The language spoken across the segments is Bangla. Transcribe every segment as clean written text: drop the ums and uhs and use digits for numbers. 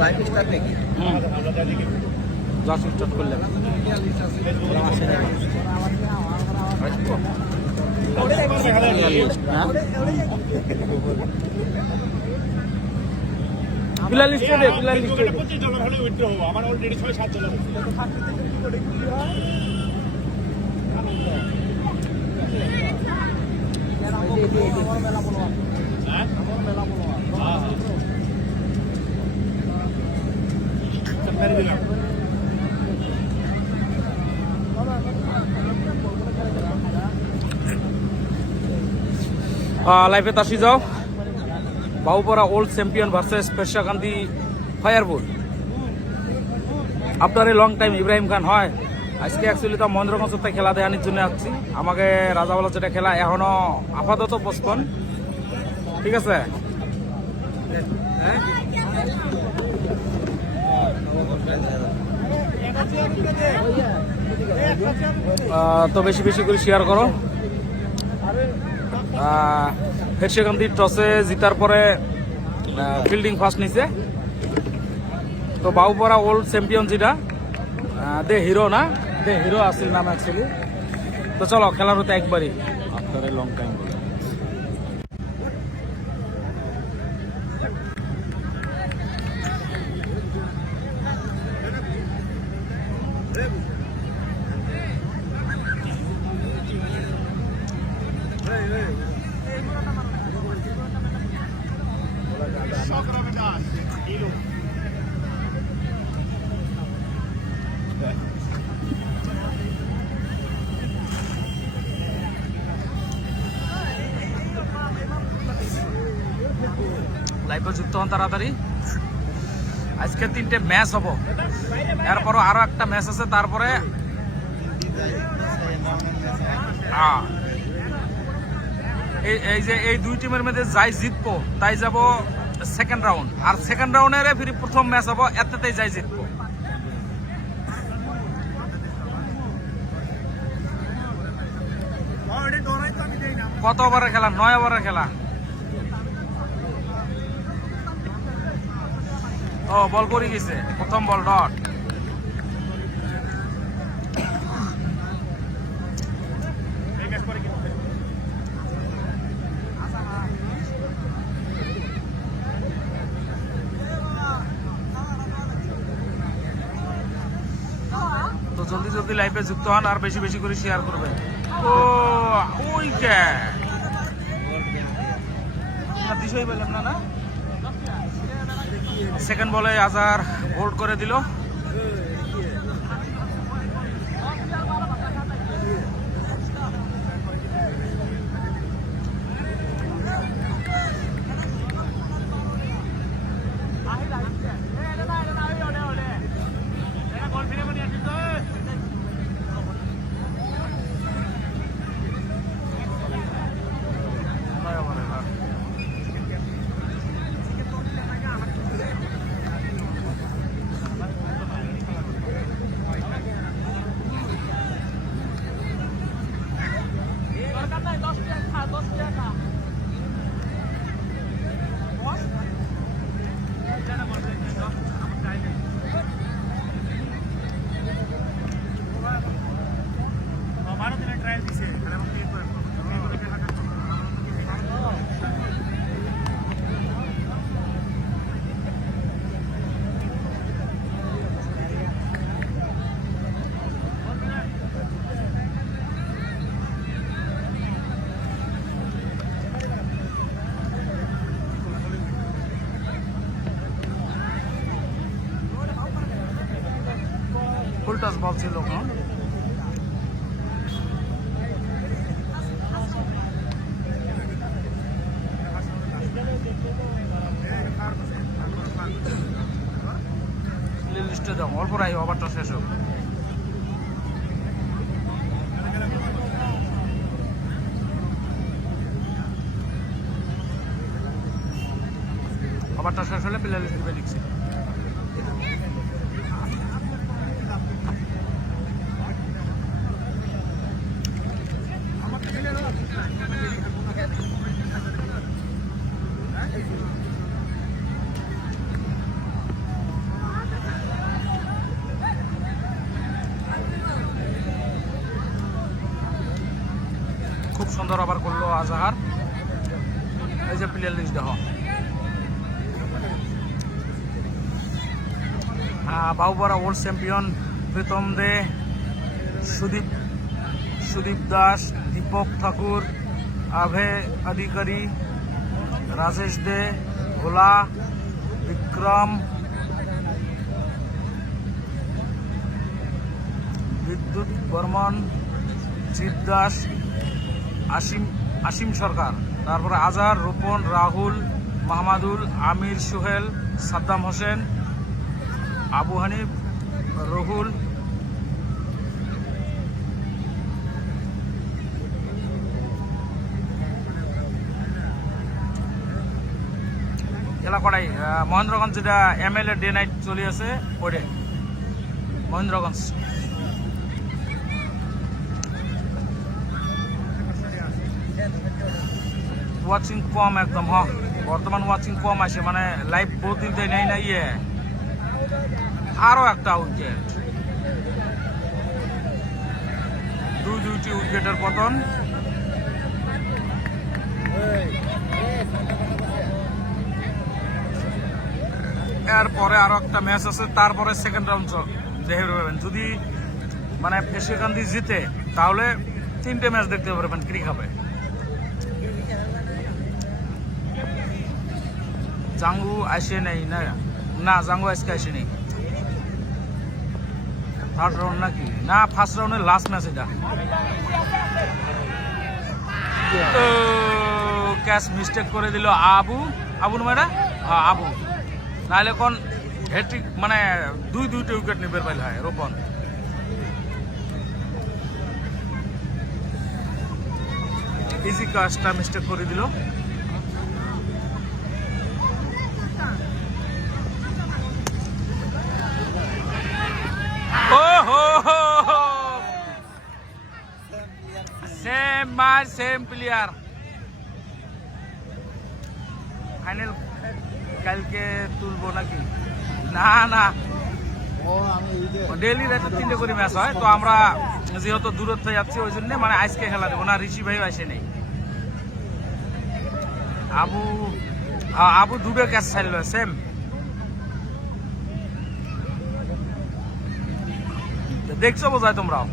লাইফ স্টার্ট নাকি জাস্ট স্টার্ট করলে পিলার লিস্টে পিলার লিস্টে আমার অলরেডি 6-7 জন লাইফে আসি যাও বাবুপাড়া ওল্ড চ্যাম্পিয়ন ভার্সেস পেশাকান্দি ফায়ারবোর্ড আপনার লং টাইম ইব্রাহিম খান হয় আজকে অ্যাকচুয়ালি তো মহেন্দ্রগঞ্জ খেলা দেখানোর জন্য আসছি আমাকে রাজাবালা যেটা খেলা এখনো আপাতত পোস্টপন ঠিক আছে তো বেশি বেশি করে শেয়ার করো পেশাকান্দি টসে জিতার পরে ফিল্ডিং ফার্স্ট নিছে তো বাবুপাড়া ওল্ড চ্যাম্পিয়ন যেটা দে হিরো না দে হিরো আসছিল নাম অ্যাকচুয়ালি তো চলো খেলার হতে একবারই আপনার লং টাইম লাইভে যুক্ত হন তাড়াতাড়ি আজকে 3টে ম্যাচ হবো এরপরও আরো একটা ম্যাচ আছে তারপরে এই যে এই দুই টিমের মধ্যে যাই জিতবো তাই যাব সেকেন্ড রাউন্ড আর সেকেন্ড রাউন্ডের ফির প্রথম ম্যাচ হবো এতেই যাই জিতবো কত ওভারের খেলা 9 ওভারের খেলা ও বল পড়ে গেছে প্রথম বল ডট তো জলদি জলদি লাইভে যুক্ত হন আর বেশি বেশি করে শেয়ার করবেন ও ওই কে দিশই বললাম না না সেকেন্ড বলে আজার বোল্ড করে দিল ফুল টাচ বল ছিল লিস্টে দাও অল্প রাই ওভারটা শেষ হোক ওভারটা শেষ হলে প্লেয়ার লিস্ট দিবে লিখছি আজহার। এই যে প্লেয়ার লিস্ট দেখো, বাউপাড়া ওয়ার্ল্ড চ্যাম্পিয়ন প্রীতম দে, সুদীপ দাস, দীপক ঠাকুর, আভে অধিকারী, রাজেশ দে, ভোলা, বিক্রম, বিদ্যুৎ বর্মন, জিৎ দাস, আসিম সরকার, তারপরে আজহার, রূপন, রাহুল, মাহমাদুল, আমির, সোহেল, সাদ্দাম হোসেন, আবু হানিফ, রহুল, খেলা করাই মহেন্দ্রগঞ্জ, যেটা MLA ডে নাইট চলে আছে ওইটা মহেন্দ্রগঞ্জ। ওয়াচিং কম একদম, হ্যাঁ বর্তমান ওয়াচিং কম আসে, মানে লাইভ বহুত দিন থেকে নেই না। আরো একটা উইকেট, দুইটি উইকেটের পতন। এরপরে আরো একটা ম্যাচ আছে, তারপরে সেকেন্ড রাউন্ড দেখে পাবেন। যদি মানে ফেসিকান্দি জিতে তাহলে 3টে ম্যাচ দেখতে পারবেন ক্রিক হবে। জাঙ্গু আসে নেই না জাঙ্গু আজকে আসে নেই। থার্ড রাউন্ড নাকি না, ফার্স্ট রাউন্ডের লাস্ট ম্যাচ এটা। ক্যাচ মিস্টেক করে দিল আবু মেয়েরা, হ্যাঁ আবু, নাহলে এখন হ্যাট্রিক মানে দুইটা উইকেট নিবে পাইল হয় রোপন। ইজি কাজটা মিস্টেক করে দিল। Same player. ফাইনাল কালকে তুলবো নাকি? না ডেইলি রাতে 3টে করে ম্যাচ হয়, তো আমরা যেহেতু দূরত্বে যাচ্ছি ওই জন্য মানে আজকে খেলা দেবো না। ঋষি ভাই আসে নেই। আবু 2টা ক্যাচ ছাড়লো সেম। দেখছো বোঝায় তোমরাও।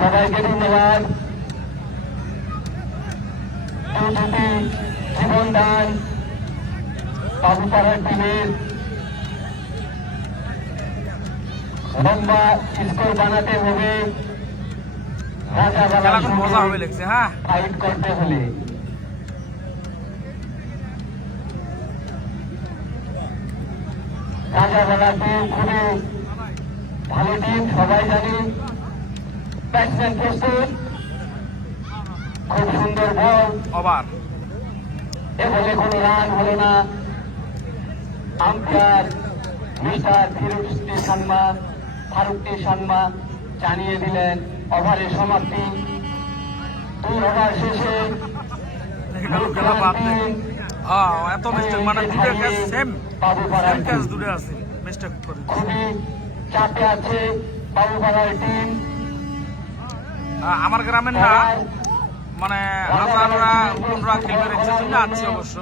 সবাইকে ধন্যবাদ। জীবন দান বাবুপাড়ার টিমের লম্বা স্কোর বানাতে হবে, মজা হবে লেগছে। হ্যাঁ ফাইট করতে হলে রাজাবেলা টিম খুবই ভালো টিম, সবাই জানি। ব্যাটসম্যান প্রস্তুত, খুব সুন্দর বল, ওভার। এ বলে কোনো রান হলো না। আম্পায়ার মিস্টার ফারুকটি শর্মা জানিয়ে দিলেন ওভারের সমাপ্তি। 2 ওভার শেষে এত মিস্টেক মানে 2টা ক্যাচ সেম ক্যাচ 2টা আছে, মিস্টেক করে খুবই চাপে আছে বাবুপাড়ার টিম। আমার গ্রামের না, মানে হাজাররা কোনরা খেলবে ইচ্ছা জন্য আছে অবশ্য।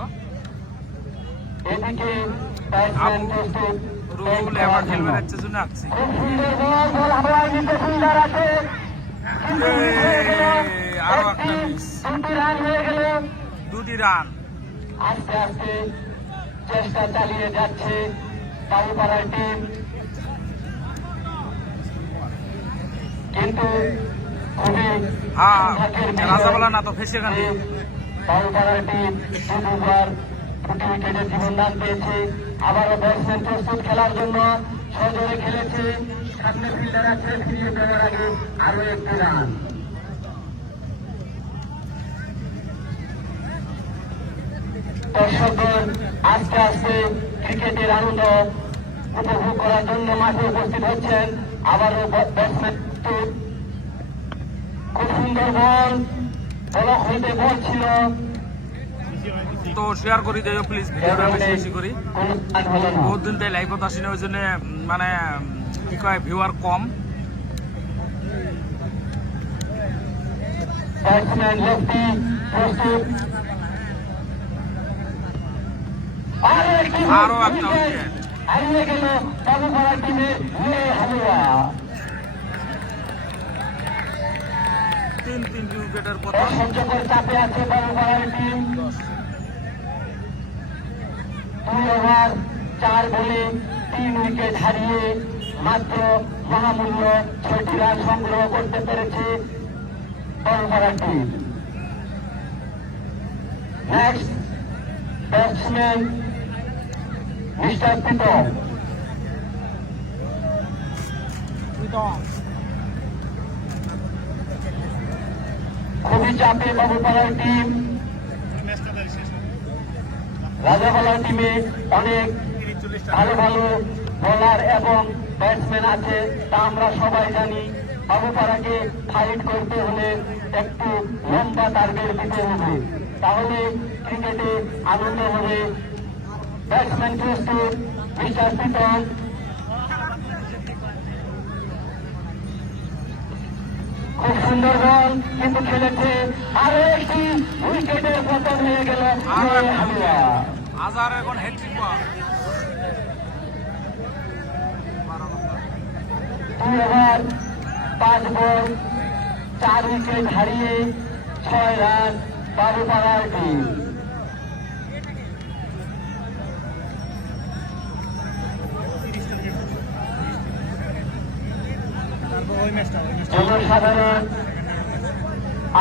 এদিকে ব্যাটসম্যান প্রস্তুত, রুল এবার খেলবে ইচ্ছা জন্য আছে। খুব সুন্দর বল হাওয়ায় নিতে সুন্দর আছে। আরো একটা মিস, 2টি রান হয়ে গেল। 2টি রান। আস্তে আস্তে চেষ্টা চালিয়ে যাচ্ছে বাবুপাড়ার টিম, কিন্তু খুবই রাজাবেলা না তো ফেসে গান। বাবুপাড়ার টিম 2 ওভার 2টি উইকেটের জীবনদান পেয়েছে। আবারও ব্যাটসম্যান প্রস্তুত খেলার জন্য, সজোরে খেলেছে। সামনে ফিল্ডার আছে, ফিরিয়ে দেওয়ার আগে আরো 1টি রান। দর্শকগণ আস্তে আস্তে ক্রিকেটের আনন্দ উপভোগ করার জন্য মাঠে উপস্থিত হচ্ছেন। আবারও ব্যাটসম্যান খুব সুন্দর বল, ব্লক হইতে বল ছিল, তো শেয়ার করি দিও প্লিজ, ভিডিওটা বেশি বেশি করি। বহুত দিন তাই লাইভত আসি না, ওই জন্য মানে কি কয় ভিউয়ার কম। ব্যাটসম্যান লেফটি প্রস্তুত। আরো একটা উইকেট হারিয়ে গেল বাবুপাড়া টিমের হালুয়া। 3 উইকেটের পতন। অসহ্যকর চাপে আছে বাবুপাড়ার টিম। 2 ওভার 4 বলে 3 উইকেট হারিয়ে মাত্র মহামূল্য 6টি রান সংগ্রহ করতে পেরেছে বাবুপাড়ার team. Next batsman mister Pritam. খুবই চাপে বাবুপাড়ার টিম। রাজাপাড়ার টিমে অনেক ভালো ভালো বোলার এবং ব্যাটসম্যান আছে, তা আমরা সবাই জানি। বাবুপাড়াকে ফাইট করতে হলে একটু লম্বা টার্গেট দিতে হবে, তাহলে ক্রিকেটে আনন্দ হবে। ব্যাটসম্যান প্রস্তুত মিস্টার প্রীতম। খুব সুন্দর বল কিন্তু খেলেছে, আরো একটি উইকেটের পতন হয়ে গেল হালুয়া। আজার এখন হ্যাট্রিক পায়। 2 ওভার 5 বল 4 উইকেট হারিয়ে 6 রান বাবুপাড়ার টিম। জনসাধারণ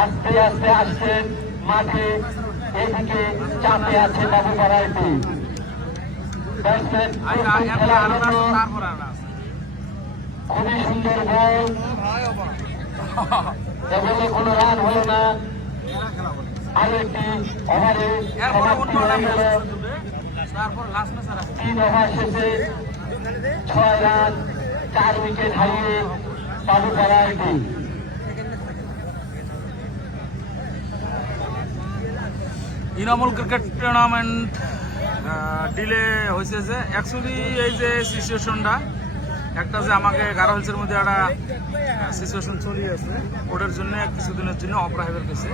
আস্তে আস্তে আসছেন মাঠে, এদিকে চাপে আছে বাবুপাড়ার টিম। ব্যাটসম্যান খেলার জন্য খুবই সুন্দর বল, এগুলো কোনো রান হলো না। আরো একটি ওভারে সমাপ্তি হয়ে গেল। 3 ওভার শেষে 6 রান 4 উইকেট হারিয়ে বাবুপাড়ার team. Inamul cricket tournament delay হয়েছে যে অ্যাকচুয়ালি এই যে সিচুয়েশনটা একটা যে আমাকে গারো হিলসের মধ্যে একটা সিচুয়েশন চলিয়ে আছে, ওটার জন্য কিছুদিনের জন্য অফ রাখা গেছে।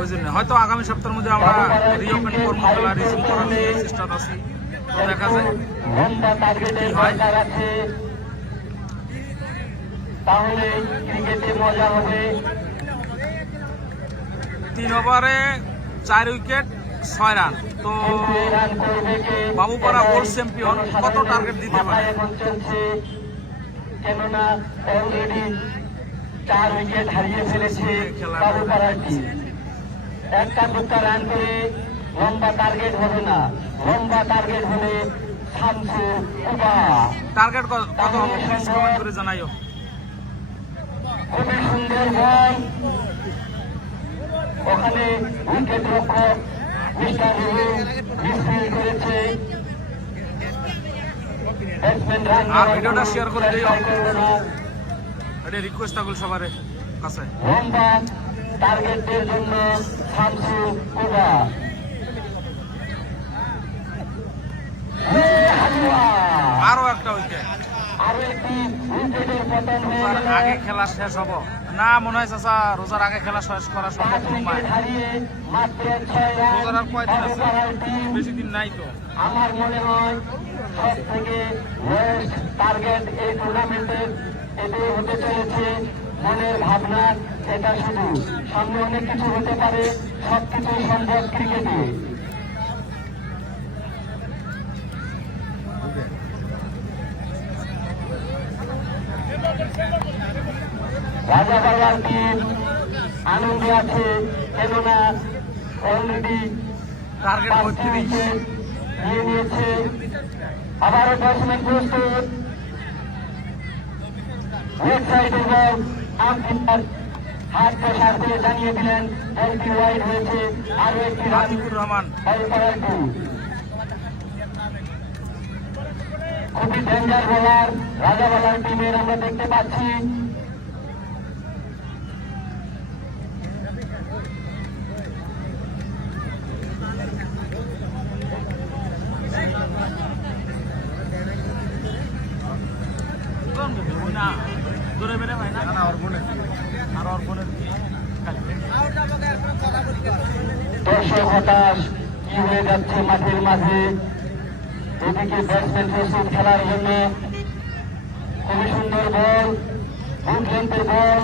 ওই জন্য হয়তো আগামী সপ্তাহের মধ্যে আমরা রিওপেন করবো, খেলা রিসিভ করার চেষ্টা আছি। তো দেখা যায় তাহলে ক্রিকেটে মজা হবে। 3 ওভারে 4 উইকেট 6 রান। তো বাবুপাড়া ওয়ার্ল্ড চ্যাম্পিয়ন কত টার্গেট দিতে পারে? এখন চলছে, কেননা অলরেডি 4 উইকেট হারিয়ে ফেলেছে বাবুপাড়ার টিম। 1-2 রান করে লম্বা টার্গেট হবে না, লম্বা টার্গেট হলে শামসু কুবা। টার্গেট কত হবে প্লিজ কমেন্ট করে জানাইও। খুবই সুন্দর বল, ওখানে উইকেট রক্ষক মিস্টার মিসফিল্ড করেছে। ব্যাটসম্যান রান আর ভিডিওটা শেয়ার করে দিও, করবে না। এটা রিকোয়েস্ট থাকল সবার কাছে। লম্বা টার্গেটের জন্য শামসু কুবা। আরো একটা উইকেট, আরো একটি উইকেটের পতন হয়ে রোজার গেল। আগে খেলা শেষ হবো না মনে হয় চাচা? রোজার আগে খেলা শেষ করা সম্ভব 5 উইকেট হারিয়ে মাত্র 6 রান রোজার আর কয়দিন আছে? বাবুপাড়ার টিম। বেশি দিন নাই তো। আমার মনে হয় সব থেকে ওয়েস্ট টার্গেট এই টুর্নামেন্টের এটাই হতে চলেছে। মনের ভাবনা এটা শুধু, সামনে অনেক কিছু হতে পারে, সবকিছু সম্ভব ক্রিকেটে। রাজাপাড়ার টিম আনন্দে আছে, কেননা অলরেডি টার্গেট 32। নিয়ে নিয়েছে। আবারও ব্যাটসম্যান প্রস্তুত, লেফট সাইডে বল, আম্পায়ার হাত প্রসার করে জানিয়ে দিলেন বলটি ওয়াইড হয়েছে। আরো একটি রান আতিকুর রহমান। বাবুপাড়ার টিম। খুবই ডেঞ্জার বোলার রাজাবালার টিমের আমরা দেখতে পাচ্ছি। দূরে বেড়ে হয় না, আর ওর বোনের দর্শক হতাশ কি হয়ে যাচ্ছে মাঠের মাঝে। এদিকে ব্যাটসম্যান প্রস্তুত খেলার জন্য, খুবই সুন্দর বল, গুড লেন্থের বল,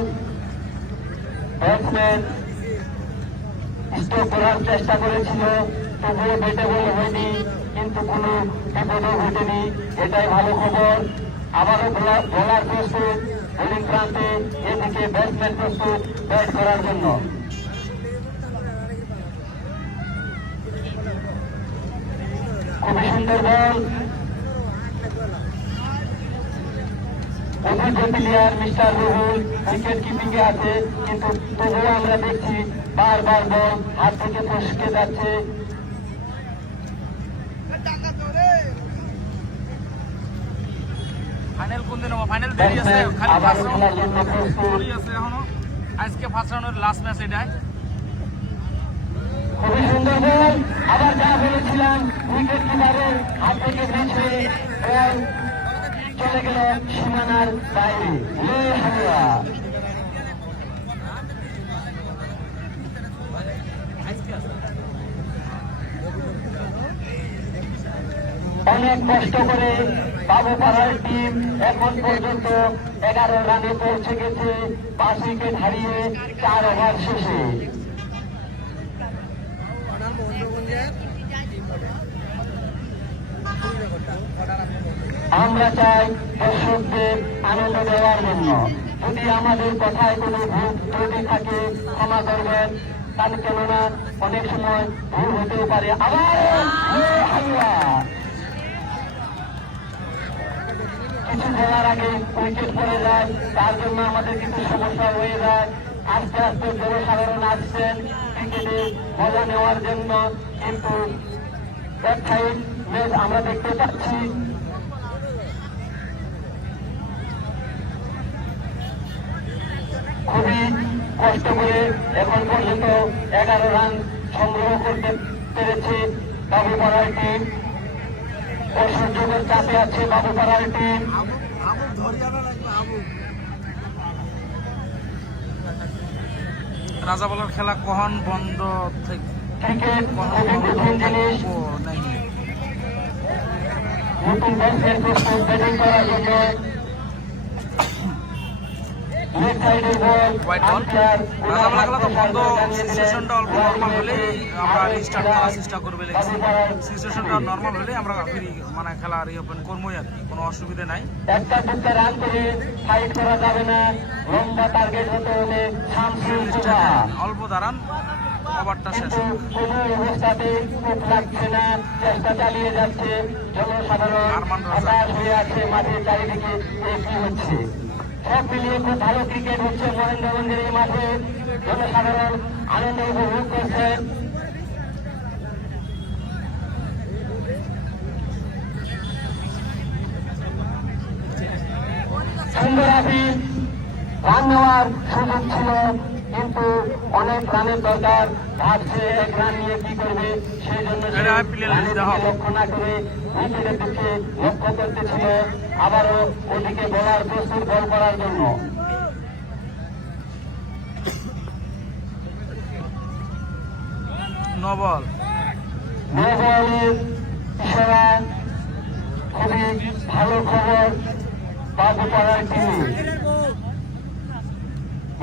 ব্যাটসম্যান স্ট্রোক করার চেষ্টা করেছিল, তবুও বেটে বল হয়নি, কিন্তু কোনো বিপদও ঘটেনি, এটাই ভালো খবর। আবারও বলার প্রস্তুত বোলিং প্রান্তে, এদিকে ব্যাটসম্যান প্রস্তুত ব্যাট করার জন্য। খুবই সুন্দর বল, অভিজ্ঞ player mister Ruhul wicket keeping এ আছে, কিন্তু তবুও আমরা দেখছি বারবার বল হাত থেকে ফসকে যাচ্ছে। ফাইনাল কোন দিন হবে? ফাইনাল দেরি আছে, খালি আবার খেলার জন্য প্রস্তুত। দেরি আছে এখনো। আজকে ফার্স্ট রাউন্ডের লাস্ট ম্যাচ এটাই। খুবই সুন্দর বল, আবার যা বলেছিলাম উইকেট কিপারের হাত থেকে মিস হয়ে বল চলে গেল সীমানার বাইরে। হাওয়া অনেক কষ্ট করে বাবুপাড়ার টিম এখন পর্যন্ত 11 রানে পৌঁছে গেছে, 5 উইকেট হারিয়ে 4 ওভার শেষে। আমরা চাই দর্শকদের আনন্দ দেওয়ার জন্য, যদি আমাদের কথায় কোনো ভুল ত্রুটি থাকে ক্ষমা করবেন, তার কেননা অনেক সময় ভুল হতেও পারে। আবার কিছু বলার আগে উইকেট পড়ে যায়, তার জন্য আমাদের কিছু সমস্যা হয়ে যায়। আস্তে আস্তে জনসাধারণ আসছেন ক্রিকেটে মজা নেওয়ার জন্য, কিন্তু এক সাইড ম্যাচ আমরা দেখতে পাচ্ছি। খুবই কষ্ট করে এখন পর্যন্ত 11 রান সংগ্রহ করতে পেরেছে বাবুপাড়ার টিম। অসহ্যের চাপে আছে বাবুপাড়ার টিম। রাজা বলার খেলা কখন বন্ধ থেকে ক্রিকেট খুবই কঠিন জিনিস। নতুন ব্যাটসম্যান প্রস্তুত ব্যাটিং করার জন্য। লেফট সাইডের বল, আম্পায়ার রাজা বলা খেলা তো বন্ধ, সিচুয়েশনটা অল্প নর্মাল হলেই আমরা রিস্টার্ট করার চেষ্টা করবে। সিচুয়েশনটা নর্মাল হলেই আমরা ফিরি মানে খেলা রিওপেন করবোই আর কি, কোনো অসুবিধা নাই। একটা দুটা রান করে ফাইট করা যাবে না, লম্বা টার্গেট হতে হলে অল্প দাঁড়ান, ওভারটা শেষ। কিন্তু কোনো অবস্থাতে চোখ লাগছে না, চেষ্টা চালিয়ে যাচ্ছে জনসাধারণ। হতাশ হয়ে আছে মাঠের চারিদিকে, কি হচ্ছে সব মিলিয়ে খুব ভালো ক্রিকেট হচ্ছে মহেন্দ্রগঞ্জের এই মাঠে, জনসাধারণ আনন্দ উপভোগ করছেন। সুন্দর আফিস রান নেওয়ার সুযোগ ছিল, কিন্তু অনেক রানের দরকার, ভাবছে 1 রান নিয়ে কি করবে, সেই জন্য লক্ষ্য না করে উইকেটের দিকে লক্ষ্য করতেছিল। আবারও ওদিকে বলার প্রস্তুত বল করার জন্য। নো বল, নো বলের ইশারা, খুবই ভালো খবর বাবুপাড়ার টিমে।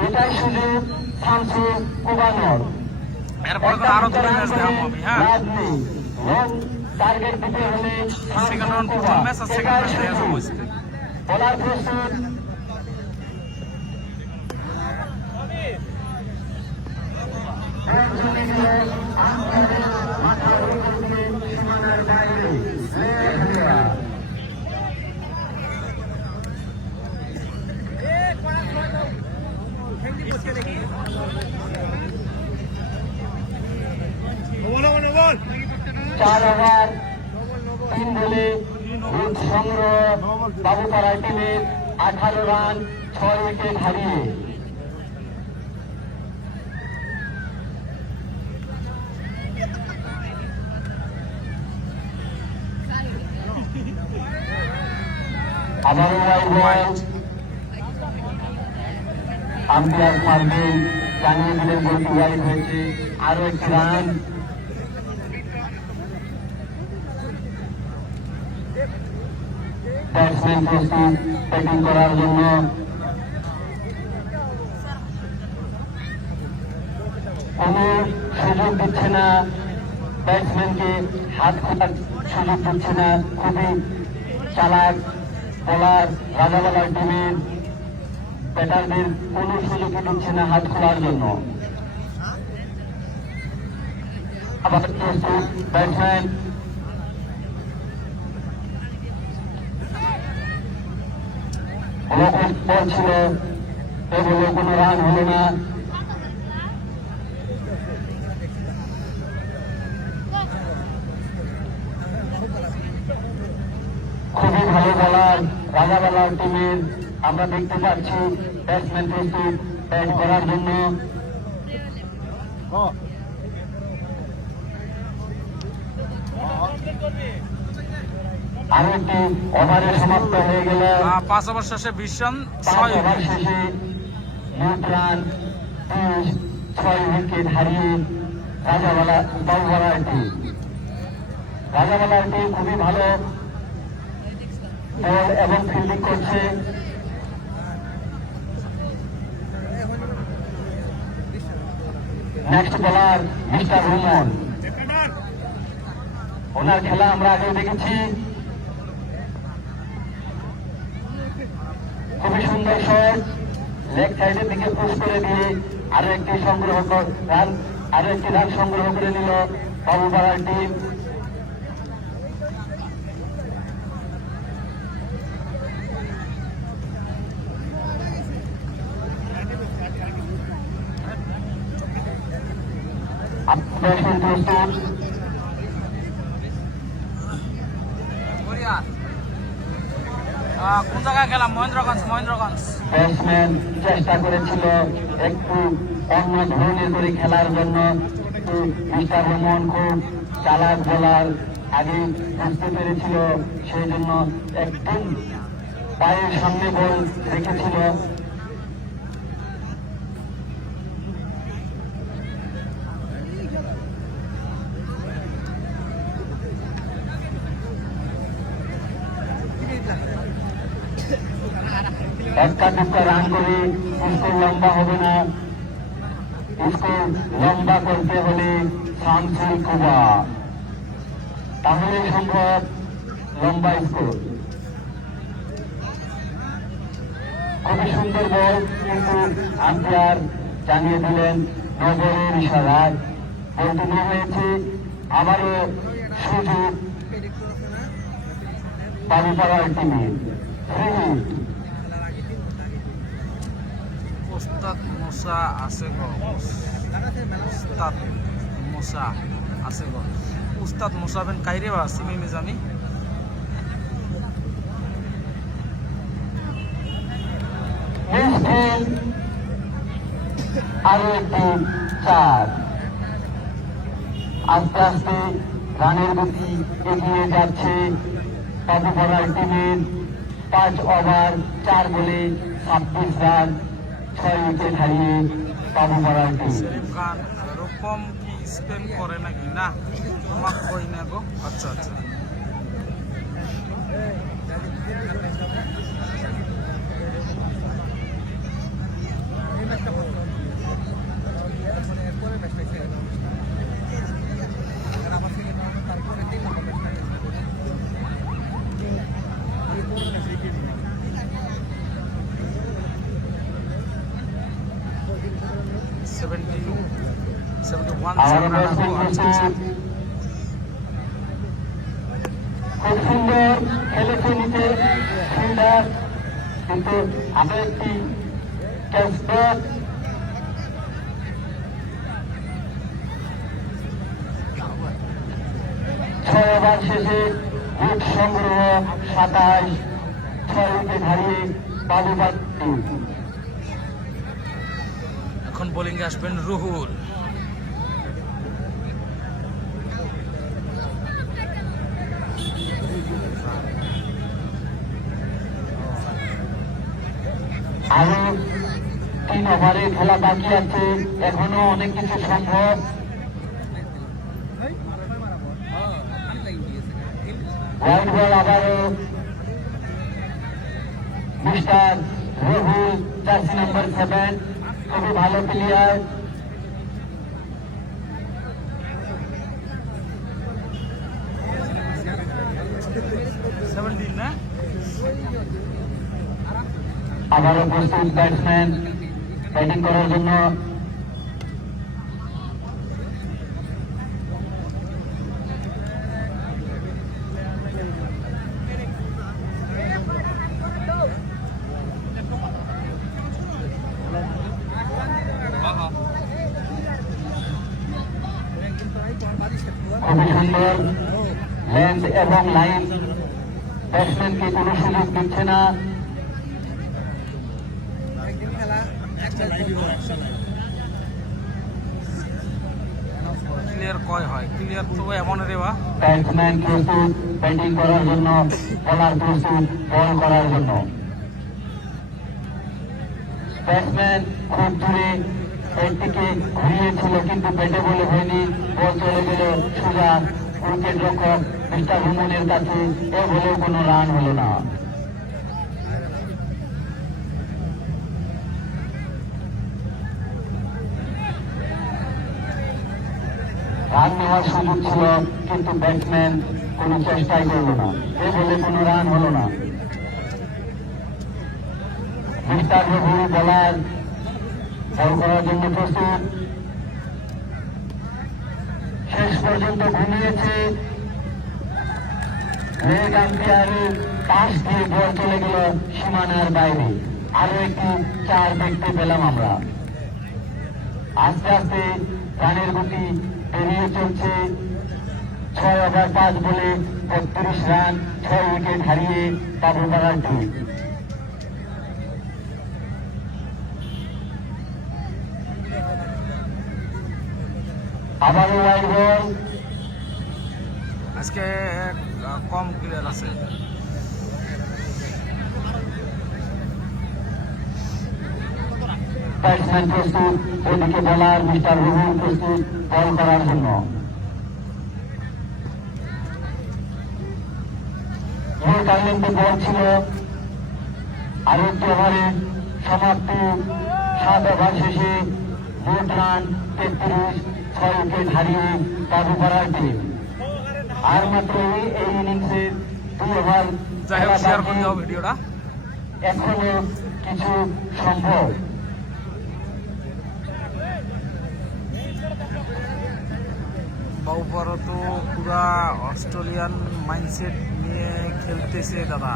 এটাই সুযোগ শামসুর কুবানোর। এরপরে তো আরো 2 ম্যাচ দেখাবো আমি। হ্যাঁ, টার্গেট দিতে হলে সেকেন্ড রাউন্ড প্রথম ম্যাচ আর সেকেন্ড ম্যাচ দেয়া যাবো। বলার প্রস্তুত, সীমানার বাইরে বল 4 ওভার 3 বলে রুট সংগ্রহ বাবুপাড়া টিমের 18 রান 6 উইকেট হারিয়ে। আবারও ওয়াইড, আম্পায়ার মার্কিন জানিয়ে দিলেন বলটি ওয়াইড হয়েছে। আরো একটি রান। ব্যাটসম্যান প্রস্তুত ব্যাটিং করার জন্য। কোন সুযোগ দিচ্ছে না ব্যাটসম্যানকে, হাত খোলার সুযোগ দিচ্ছে না। খুবই চালাক বোলার রাজাবালার টিমের ব্যাটারদের কোন সুযোগই দিচ্ছে না হাত খোলার জন্য। আবার প্রস্তুত ব্যাটসম্যান। বল ছিল এগুলো কোনো রান হলো না। খুবই ভালো বলার রাজাবালার টিমের আমরা দেখতে পাচ্ছি। ব্যাটসম্যান প্রস্তুত ব্যাট করার জন্য। আরো একটি ওভারে সমাপ্ত হয়ে গেল। 5 ওভার শেষে 20 রান, 5 6 ওভার উইকেট। শেষে 8 রান, 6 উইকেট হারিয়ে বাবুবালার টিম। রাজাবালার টিম খুবই ভালো বল এবং ফিল্ডিং করছে। নেক্সট বলার মিস্টার রুমন। ওনার খেলা আমরা আগেও দেখেছি। খুবই সুন্দর শট, লেগ সাইডের দিকে পুশ করে দিয়ে আরো একটি রান সংগ্রহ করে নিল বাবুপাড়ার টিম। ব্যাটসম্যান প্রস্তুত। কোন জায়গায় খেলাম? মহেন্দ্রগঞ্জ। ব্যাটসম্যান চেষ্টা করেছিল একটু অন্য ধরনের করে খেলার জন্য। মিস্টার রোমন খুব চালাক বোলার, আগে বুঝতে পেরেছিল, সেই জন্য একদম পায়ের সামনে বল রেখেছিল। একটা দুটো রান করে স্কোর লম্বা হবে না। স্কোর লম্বা করতে হলে শামসুল কুবা, তাহলে সম্ভব লম্বা স্কোর। খুবই সুন্দর বল, কিন্তু আম্পায়ার জানিয়ে দিলেন নজরের ইশারায় বলটি নো হয়েছে। আবারও সুযোগ বাবুপাড়ার টিমে। উস্তাদ মুসা আছে গো, উস্তাদ মুসা আছে গো। উস্তাদ মুসা বেন কাইরে বা সিমি মিজামি। আরো একটি 4। আস্তে আস্তে রানের গতি এগিয়ে যাচ্ছে বাবুপাড়ার টিমের। 5 ওভার 4 বলে 26 রান, 6 উইকেট হারিয়ে বাবুপাড়ার টিম। সেলিম খান এরকম কি স্পেম করে নাকি? না, তোমাকে কই না গো। আচ্ছা আচ্ছা। খুব সুন্দর খেলেছে নিচে ফিল্ডার, কিন্তু আরো একটি ক্যাচব্যাক। 6 ওভার শেষে উইকেট সংগ্রহ 27, 6 উইকেট হারিয়ে বাবুপাড়ার টিম। এখন বোলিং এ আসবেন রুহুল। আরো 3 ওভারে খেলা বাকি আছে, এখনো অনেক কিছু সম্ভব। হোয়াইট বল আবারও মিস্টার রহুল, জার্সি নাম্বার 7, খুবই ভালো প্লেয়ার। আবারও প্রস্তুত ব্যাটসম্যান ব্যাটিং করার জন্য। খুবই সুন্দর লেন্থ এবং লাইন, ব্যাটসম্যানকে কোনো সুযোগ দিচ্ছে না। ক্লিয়ার কয় হয়, ক্লিয়ার তো এমন রে বা ব্যাটসম্যান প্রস্তুত ব্যাটিং করার জন্য, বোলার প্রস্তুত বল করার জন্য। ব্যাটসম্যান খুব দূরে একদিকে ঘুরিয়েছিল, কিন্তু ব্যাটে বলে হয়নি, বল চলে গেল সোজা উইকেট রক্ষক মিস্টার হুমনের কাছে। এ বলেও কোনো রান হলো না। রান নেওয়ার সুযোগ ছিল, কিন্তু ব্যাটসম্যান কোনো চেষ্টাই করল না। এ বলে কোনো রান হলো না। মিস্টার রঘু বলার বল করার জন্য প্রস্তুত। শেষ পর্যন্ত ঘুমিয়েছে, লেগ আম্পায়ারের পাশ দিয়ে বল চলে গেল সীমানার বাইরে। আরো একটি 4 দেখতে পেলাম আমরা। আস্তে আস্তে রানের গতি বেরিয়ে চলছে। 6 ওভার 5 বলে 32 রান, 6 উইকেট হারিয়ে বাবুপাড়ার টিম। আবারও ওয়াইড বল। আজকে কম ক্লিয়ার আছে। ব্যাটসম্যান প্রস্তুত, ওদিকে বলার মিস্টার রুহুল প্রস্তুত বল করার জন্য। কার্লেন্টে বল ছিল। আরো একটি ওভারে সমাপ্তি। 7 ওভার শেষে মোট রান 33, 6 উইকেট হারিয়ে বাবুপাড়ার টিম। আর মাত্র এই ইনিংসের 2 ওভার যাই হোক, শেয়ার করে দাও ভিডিওটা। এখনো কিছু সম্ভব। বাবুপাড়া তো পুরা অস্ট্রেলিয়ান মাইন্ডসেট নিয়ে খেলতেছে দাদা,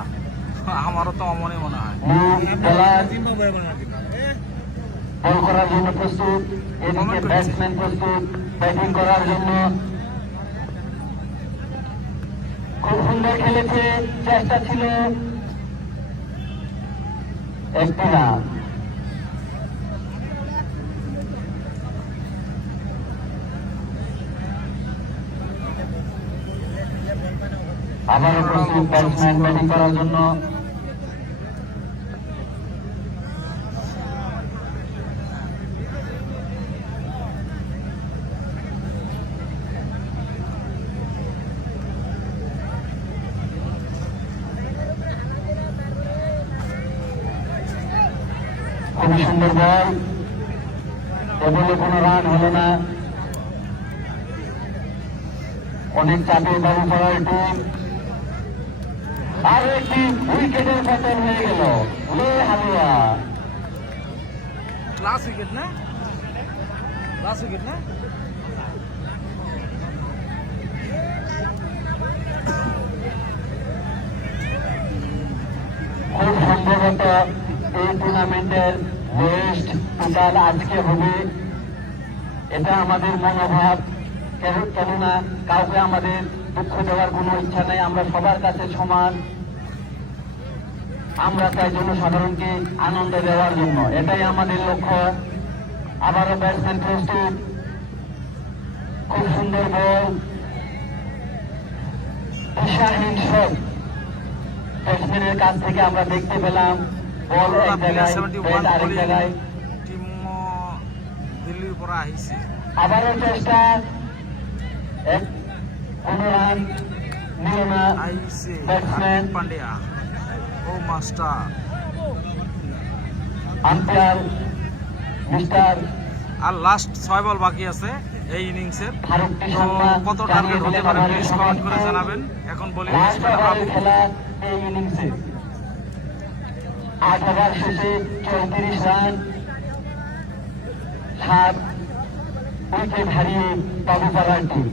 আমারও তো অমনই মনে হয়। বল করার জন্য প্রস্তুত, এদিকে ব্যাটসম্যান প্রস্তুত ব্যাটিং করার জন্য। খুব সুন্দর খেলেছে, চেষ্টা ছিল, একটি রান। আবারও প্রস্তুত ব্যাটসম্যান ব্যাটিং করার জন্য। খুবই সুন্দর বল, বলে কোনো রান হলো না। অনেক চাপে বাবুপাড়ার টিম। আর একটি উইকেটের পতন হয়ে গেল। লে হালুয়া লাস্ট উইকেট না, লাস্ট উইকেট না। খুব সম্ভবত এই টুর্নামেন্টের ওয়েস্ট টোটাল আজকে হবে। এটা আমাদের মনোভাব, কেননা কাউকে আমাদের দুঃখ দেওয়ার কোনো ইচ্ছা নেই। আমরা সবার কাছে সমান। আমরা চাই জনসাধারণকে আনন্দ দেওয়ার জন্য, এটাই আমাদের লক্ষ্য। আবারও ব্যাটসম্যান প্রস্তুত, খুব সুন্দর বল, দিশাহীন শট ব্যাটসম্যানের কাছ থেকে আমরা দেখতে পেলাম। বল এক জায়গায়, ব্যাট আরেক জায়গায়। টিম দিল্লির পরা আহিছে। আবারও চেষ্টা, এক কোনো রান নিল না আইসে ব্যাটসম্যান পান্ডিয়া ও মাস্টার আম্পায়ার মিস্টার আর লাস্ট 6 বল বাকি আছে এই ইনিংসের। ফারুকটি তো শর্মা কত টার্গেট হতে পারে প্লিজ কমেন্ট করে জানাবেন। এখন বলি লাস্ট ওভারের খেলা এই ইনিংসে 8 ওভার শেষে 34 রান 7 উইকেট হারিয়ে বাবুপাড়ার টিম।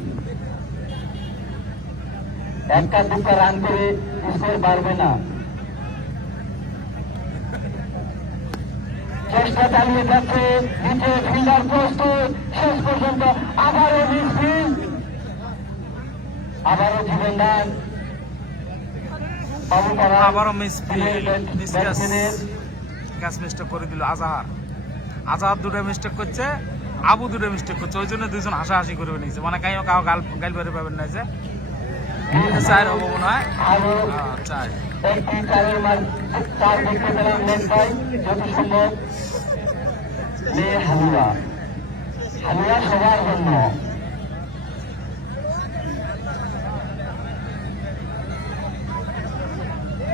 একটা দুটা রান করে স্কোর বাড়বে না। চেষ্টা চালিয়ে যাচ্ছে দ্বিতীয় ফিল্ডার প্রস্তুত শেষ পর্যন্ত আবারও মিসফিল আবারও জীবনদান বাবুপাড়া আবারও ক্যাচ মিস্টেক করে দিল আজাহার দুটো মিস্টেক করছে, আবু দুটো মিস্টেক করছে, ওই জন্য দুইজন হাসাহাসি করে নিয়েছে, মানে কাউ গাল বেড়ে পাবেন না যে চার হবো মনে হয় আরো চার। একটি চার দেখতে পেলাম লেগ বাই যত সম্ভব হালুয়া সবার জন্য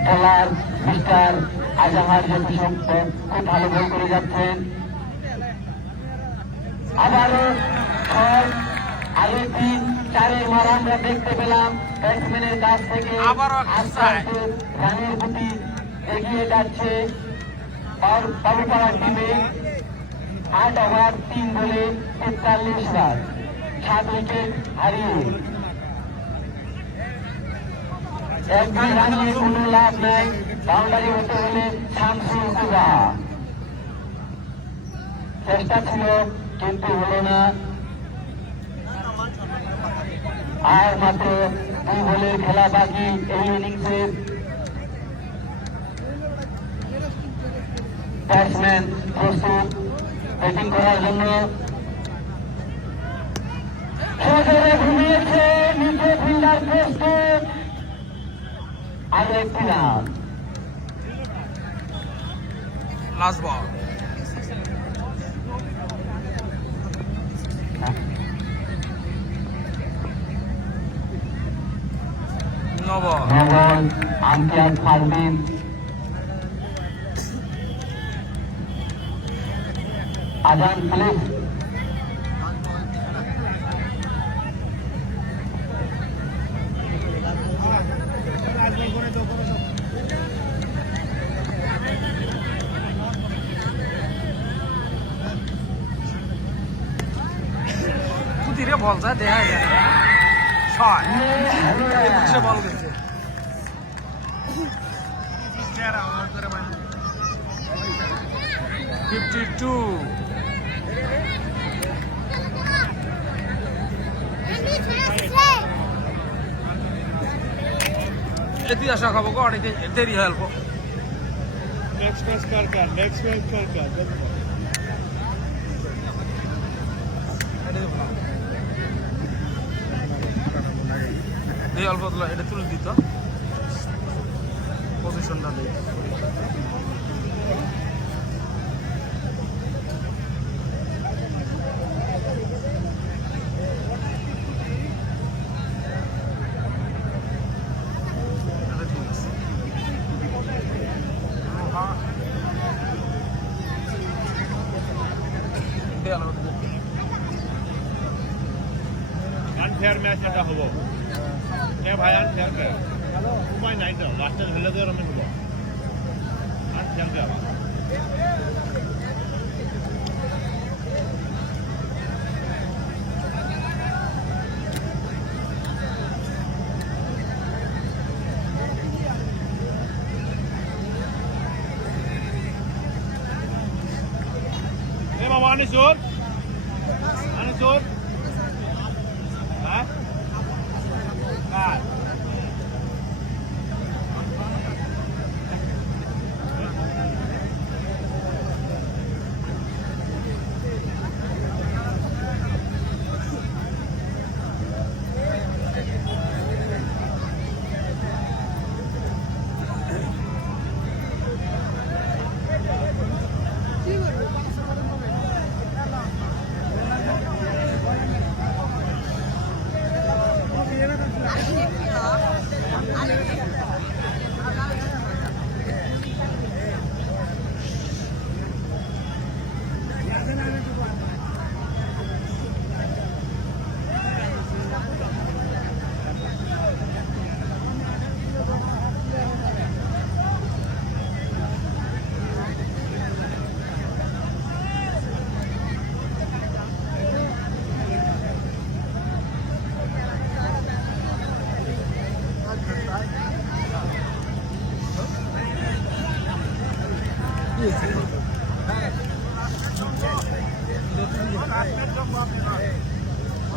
বলার মিস্টার আজাহার যত সম্ভব খুব ভালো বল করে যাচ্ছেন। আবারও 6 আগে 3 4-এর মারা আমরা দেখতে পেলাম ব্যাটসম্যানের কাছ থেকে আবারও একটা আস্তে আস্তে রানের গতি এগিয়ে যাচ্ছে বাবুপাড়ার টিমে। 8 ওভার 3 বলে 43 রান 7 উইকেট হারিয়ে। একটি রান নিয়ে কোনো লাভ নেই, বাউন্ডারি হতে হলে শামসুল কুবা চেষ্টা ছিল কিন্তু হলো না। আর মাত্র 2 বলের খেলা বাকি এই ইনিংসের। ব্যাটসম্যান প্রস্তুত ব্যাটিং করার জন্য। সজোরে ঘুমিয়েছে নিচে ফিল্ডার প্রস্তুত আরো একটি run. Last ball no ball umpire পারবেন আজান প্লিজ। কুতিরে বল যায় দেখা যায় 6 বল গেছে। এটি আশা খাবো গো অনেক দেরি হয় অল্প। नेक्स्ट मैच कर এই অল্প এটা তুলে দিত পজিশনটা দিয়ে। আনফেয়ার ম্যাচ এটা হবো ভাই আনফেয়ার কে উপায় নাই তো লাস্টে হেলে দেওয়ার আমি হবো আনফেয়ার কে আবার বাবা আনিসুর হ্যাঁ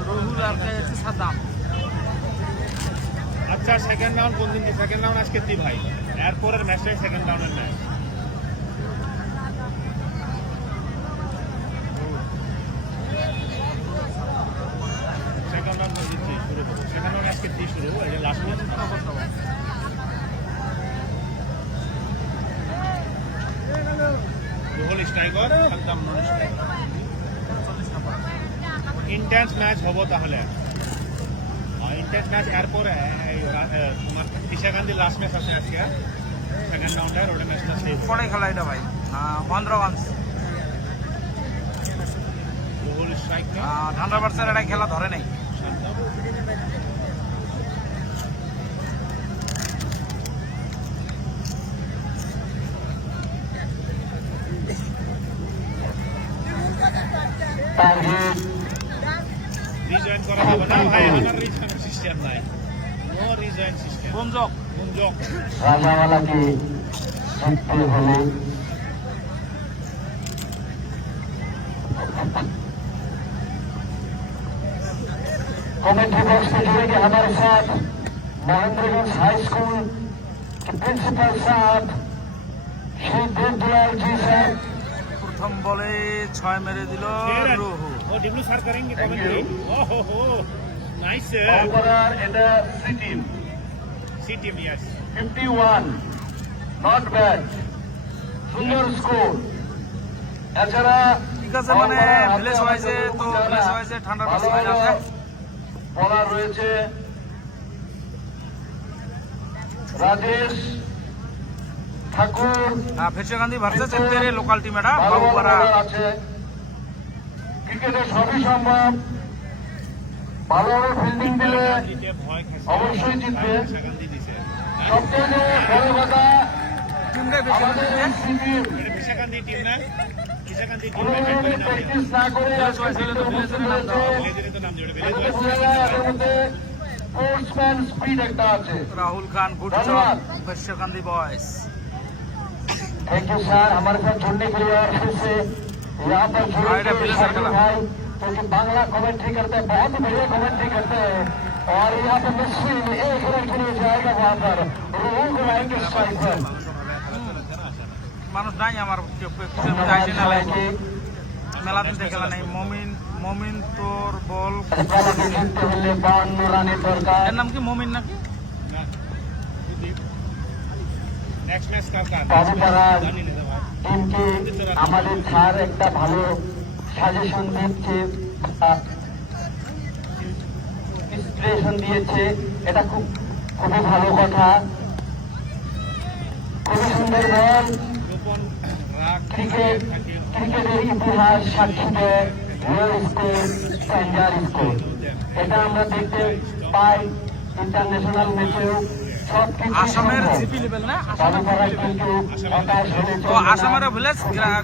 রুহুল আর খাইছে সাদাম। আচ্ছা সেকেন্ড রাউন্ড কোন দিন? সেকেন্ড রাউন্ড আজকে দি ভাই, এরপরের ম্যাচটাই সেকেন্ড রাউন্ডের ম্যাচ। সেকেন্ড রাউন্ড দিচ্ছি শুরু করবো। সেকেন্ড রাউন্ড আজকে দিয়ে শুরু, এই যে last match. Ruhul striker, Saddam non striker. Intense match হবো তাহলে। ইন্টেন্স ম্যাচ এরপরে তোমার কিশাকান্দি লাস্ট ম্যাচ আছে আজকে সেকেন্ড রাউন্ডের, ওটা ম্যাচটা শেষ। পরে খেলা এটা ভাই মহেন্দ্রগঞ্জ রুহুল স্ট্রাইকার, থান্ডারবার্ডসের এটা খেলা ধরে নাই। রিজয়েন করা হবে না ভাই, আমার রিজয়েন সিস্টেম নাই, নো রিজয়েন সিস্টেম। গুঞ্জক গুঞ্জক রাজাওয়ালাকে জিততে হলে कमेंट्री बॉक्स में जुड़ेंगे हमारे साथ महेंद्रगंज हाई स्कूल के प्रिंसिपल साहब श्री देवदयाल जी सर। প্রথম বলে 6 মেরে দিল রুহু। ও ডিব্লু স্যার করেंगे কমেন্ট্রি। ওহো হো nice opener in the C team C team, yes 51 not bad, সুন্দর স্কোর। এছাড়া ঠিক আছে, মানে ভিলেজ ওয়াইজে তো ভিলেজ ওয়াইজে থান্ডারবার্ডস হয়ে যাবে। বলার রয়েছে রাজেশ ঠাকুর, ফেরশাকান্দি ভার্সেস এমপেরে লোকাল টিম, এটা ভালো ভালো বাবুপাড়া। বলার আছে। ক্রিকেটে সবই সম্ভব, ভালোভাবে ফিল্ডিং দিলে দিতে ভয় খাইছে, অবশ্যই জিতবে। কিশাকান্দি দিছে। সবথেকে বড় কথা টিমটাই বেশি আমাদের জিতছে। এই সিটির এটা কিশাকান্দি টিম না, কিশাকান্দি টিম কোনো প্র্যাকটিস না করে আজকে হলে তো উপস্থিত ভিলেজের নাম হয়েছে। দেওয়া হবে। ভিলেজেরই তো নাম জুড়ে এতে বোঝা যায় এদের মধ্যে স্পোর্টসম্যান স্পিড একটা আছে। রাহুল খান গুড ধন্যবাদ। ফেরশাকান্দি বয়েস। थैंक यू सर हमारे साथ जुड़ने के लिए और फिर से यहाँ पर जुड़े हाँ, इधर प्लीज शाकिब सर, भाई क्योंकि बांग्ला कमेंट्री करते हैं, बहुत ही बढ़िया कमेंट्री करते हैं। और यहाँ पर मुश्किल एक रन के लिए जाएगा वहाँ पर रूह को लाएंगे स्ट्राइक पर। মানুষ নাই আমার धन्यवाद যাইছে না লাইন सबाइके। মেলা দিন খেলা নাই। মমিন তোর বল। খেলাকে জিততে হলে 52 রানের দরকার। এর নাম কি মমিন নাকি? নেক্সট ম্যাচ কার কার বাবুপাড়ার জানি না ভাই। টিমকে আমাদের স্যার একটা ভালো সাজেশন দিচ্ছে, ইন্সপিরেশন দিয়েছে, এটা খুবই ভালো কথা। খুবই সুন্দর বল। গোপন রাগ ক্রিকেটের ইতিহাস সাক্ষী দেয় রিয়েল স্কোর, স্ট্যান্ডার্ড স্কোর। এটা আমরা দেখতে পাই ইন্টারন্যাশনাল ম্যাচেও। সব কিছু আসামের জিপি লেভেল না? বাবুপাড়ার কিন্তু হতাশ হলে তো আসামের ভিলেজ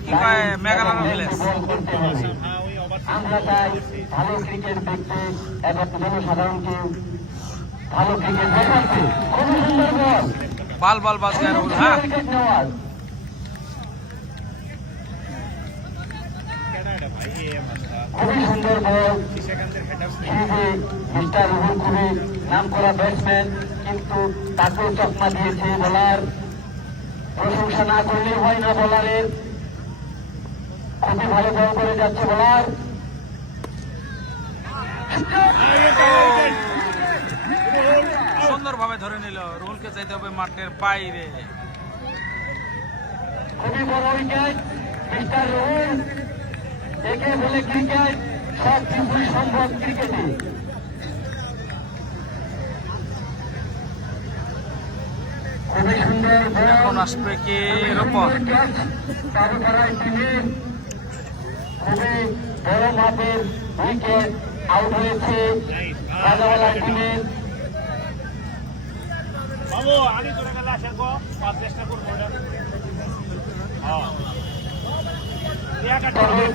কি কয় মেঘালয়ের ভিলেজ। বল করতে হবে। হ্যাঁ ওই ওভার আমরা চাই ভালো ক্রিকেট দেখতে এবং জনসাধারণকে ভালো ক্রিকেট দেখাতে। খুবই সুন্দর বল, বাল বাল বাজ গায় রুহুল। হ্যাঁ উইকেট নেওয়ার। কেনাডা ভাই এই ম্যাচটা খুবই সুন্দর বল। কিশাকান্দির হেডার ফিল্ডে মিস্টার রুহুল খুবই নাম করা ব্যাটসম্যান, কিন্তু তাকেও চকমা দিয়েছে বোলার। প্রশংসা না করলে হয় না বোলারের। খুবই ভালো বল করে যাচ্ছে বোলার। সুন্দরভাবে ধরে নিল। রুহুলকে চাইতে হবে মাঠের বাইরে। খুবই বড় উইকেট মিস্টার রুহুল। একে বলে ক্রিকেট, সব কিছুই সম্ভব ক্রিকেটে। খুবই সুন্দর এখন আসবে কি রোপন। চারুপাড়ায় টিমের খুবই বড় মাপের উইকেট আউট হয়েছে রাজাওয়ালা টিমের। বাবু আমি তোরা গেলে আসেন গো পাঁচ চেষ্টা করবো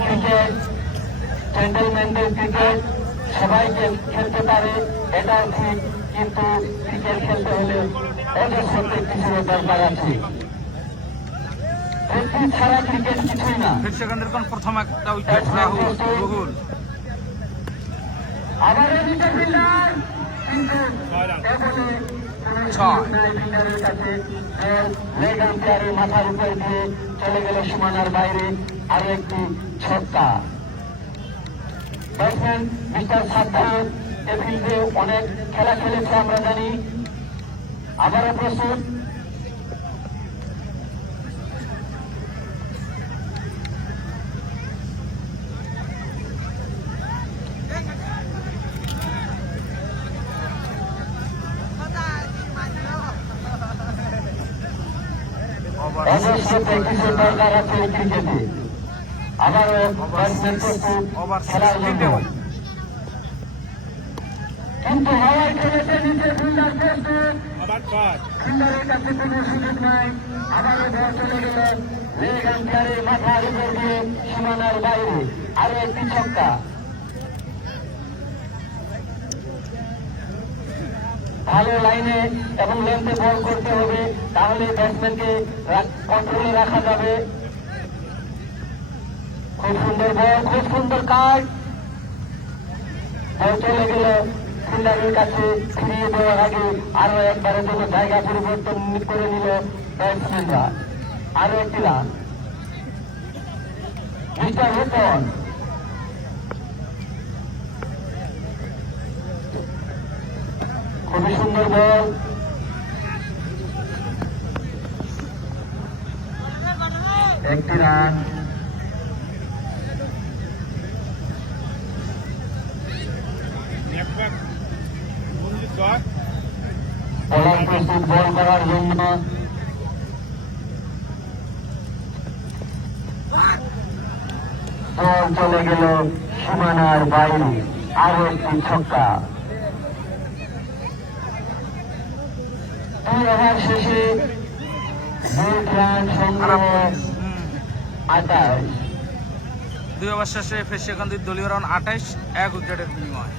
ক্রিকেট জেন্টলম্যানদের ক্রিকেট সবাইকে খেলতে পারে এটা ঠিক, কিন্তু ক্রিকেট খেলতে হলে ওদের সত্যি কিছু দরকার আছে। প্র্যাকটিস ছাড়া ক্রিকেট কিছুই না। ফির সেকেন্ডের কোন প্রথম একটা উইকেট রাহুল বহুল। আবার এদিকে ফিল্ডার, কিন্তু এ বলে ছয়। ফিল্ডারের কাছে লেগ আম্পায়ারের মাথার উপর দিয়ে চলে গেল সীমানার বাইরে। আরো একটি ছক্কা। ব্যাটসম্যান মিস্টার সাদ্দাম এ ফিল্ডে অনেক খেলা খেলেছে আমরা জানি। আবারও প্রস্তুত। অবশ্য প্র্যাকটিসের দরকার আছে এই ক্রিকেটে। আবারও ব্যাটসম্যান প্রস্তুত খেলার জন্য। কিন্তু হাওয়ায় খেলেছে নিচে ফিল্ডার প্রস্তুত। আবার পাঁচ ফিল্ডারের কাছে কোনো সুযোগ নাই। আবারও বল চলে গেল লেগ আম্পায়ারের মাথার উপর দিয়ে সীমানার বাইরে। আরো একটি ছক্কা। ভালো লাইনে এবং লেন্থে বল করতে হবে, তাহলে ব্যাটসম্যানকে কন্ট্রোলে রাখা যাবে। খুব সুন্দর বল, খুব সুন্দর কাট। বল চলে গেল ফিল্ডারের কাছে। ফিরিয়ে দেওয়ার আগে আরো একবারের জন্য জায়গা পরিবর্তন করে নিল ব্যাটসম্যানরা। আরো একটি রান। মিস্টার রোপন খুবই সুন্দর বল। একটি রান। একবার বন্ধু দশ বলার প্রস্তুত বল করার জন্য। বল চলে গেল সীমানার বাইরে। আরো একটি ছক্কা। 2 ওভার শেষে 2 রান সংগ্রহ 28। 2 ওভার শেষে ফির সেকেন্ডের দলীয় রান 28, 1 উইকেটের বিনিময়।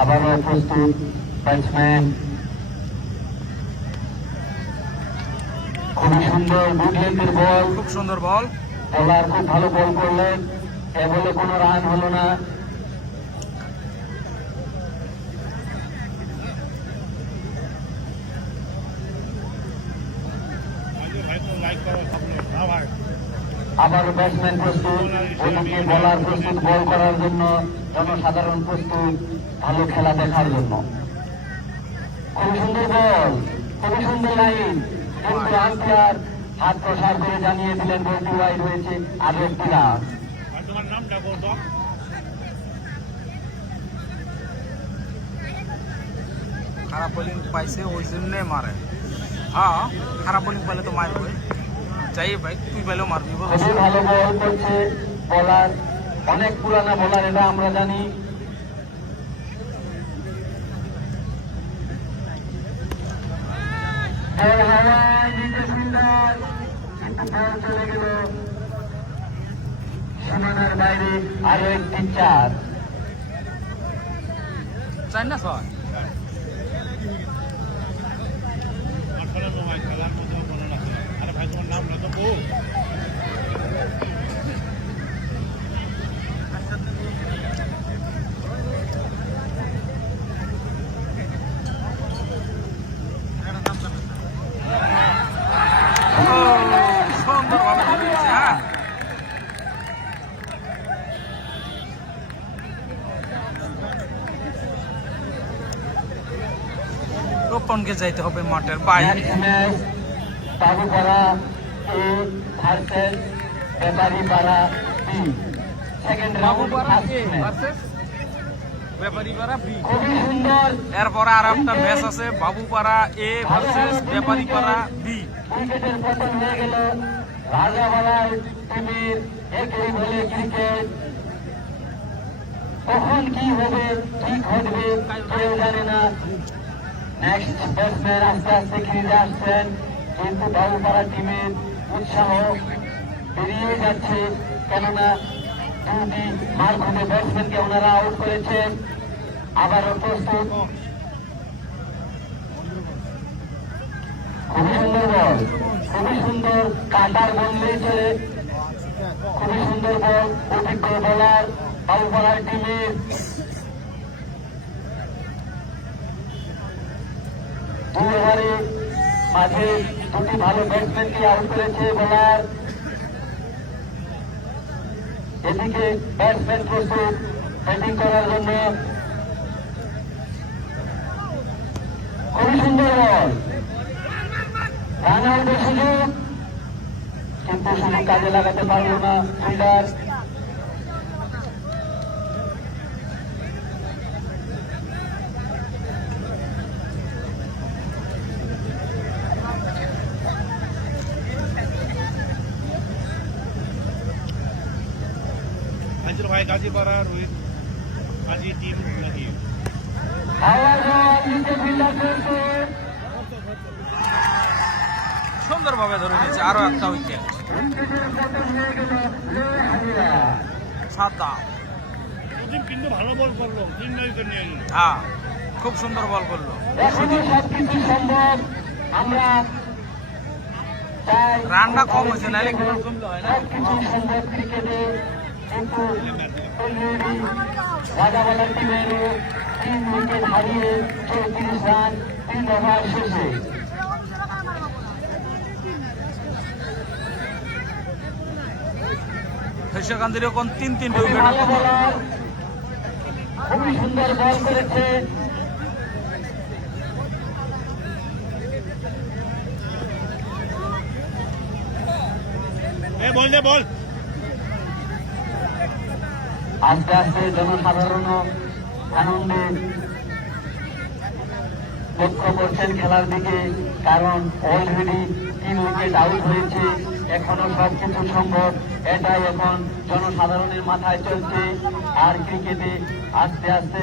আবারও প্রস্তুত ব্যাটসম্যান। খুবই সুন্দর গুড লেন্থের বল। খুব সুন্দর বল। বোলার খুব ভালো বল করলেন। এ বলে কোনো রান হলো না। ভাই তো লাইক করো সব লোক হ্যাঁ ভাই আবার ব্যাটসম্যান প্রস্তুত, ওদিকে বোলার প্রস্তুত বল করার জন্য, জনসাধারণ প্রস্তুত ভালো খেলা দেখার জন্য। খুব সুন্দর বল, খুবই সুন্দর লাইন, কিন্তু আম্পায়ার হাত প্রসার করে জানিয়ে দিলেন বলটি ওয়াইড হয়েছে। আরো একটি রান। আর তোমার নামটা বলতো খারাপ বোলিং পাইছে ওই জন্যে মারে। হ্যাঁ খারাপ বোলিং পাইলে তো মারবে। চাই ভাই তুই পাইলেও মারবি। খুবই ভালো বল করছে বোলার, অনেক পুরানা বোলার এটা আমরা জানি। বল হাওয়ায় নিচে ফিল্ডার, কিন্তু বল চলে গেল সীমানার বাইরে। আরো একটি চার। 4 না 6? আসলে তোমার খেলার মধ্যে কোনো না। আরে ভাই তোমার নাম না তো বউ সুন্দরভাবে ধরে দিয়েছে। হ্যাঁ পল্টনকে যাইতে হবে মাঠের বাইরে। Babupara A versus Byaparipara B, second round first match. Byaparipara B. খুবই সুন্দর এরপরে আর একটা ম্যাচ আছে Babupara A versus Byaparipara B. ক্রিকেটের পতন হয়ে গেল রাজাবালার টিমের একই বলে ক্রিকেট। কখন কি হবে কি ঘটবে কেউ জানে না। নেক্সট ব্যাটসম্যান আস্তে আস্তে খেলে আসছেন, কিন্তু বাবুপাড়া টিমের উৎসাহ বেরিয়ে যাচ্ছে, কেননা দুটি মারকুটে ব্যাটসম্যানকে ওনারা আউট করেছেন। আবারও প্রস্তুত, খুবই সুন্দর বল, খুবই সুন্দর কাটার বল দিয়েছে, খুবই সুন্দর বল, অভিজ্ঞ বোলার বাবুপাড়ার টিমের। দুই ওভারে মাঝে দুটি ভালো ব্যাটসম্যানকে আউট করেছে বোলার। এদিকে ব্যাটসম্যান প্রস্তুত ব্যাটিং করার জন্য। খুবই সুন্দর বল, রান আউটের সুযোগ, কিন্তু সুযোগ কাজে লাগাতে পারল না ফিল্ডার। मंजूर भाई गाजीपाड़ा रोहित गाजी टीम लगी সুন্দরভাবে ধরে নিয়েছে, আরো একটা উইকেট। সাদা কিন্তু ভালো বল করলো, 3 উইকেট নিয়ে গেল। হ্যাঁ, খুব সুন্দর বল করলো। সবকিছু সম্ভব, আমরা রানটা কম হয়েছে, নাহলে গোল কমলে হয় না। সবকিছু সম্ভব ক্রিকেটে, কিন্তু অলরেডি রাজাবালার টিমের 3 উইকেট হারিয়ে 34 রান 3 ওভার শেষে। হেসেকান্দির এখন 3 উইকেট। ভালো বলার, খুবই সুন্দর বল করেছে। বল দে বল। আস্তে আস্তে জনসাধারণ আনন্দে লক্ষ্য করছেন খেলার দিকে, কারণ অলরেডি 3 উইকেট আউট হয়েছে, এখনো সবকিছু সম্ভব। এটাই এখন জনসাধারণের মাথায় চলছে। আর ক্রিকেটে আস্তে আস্তে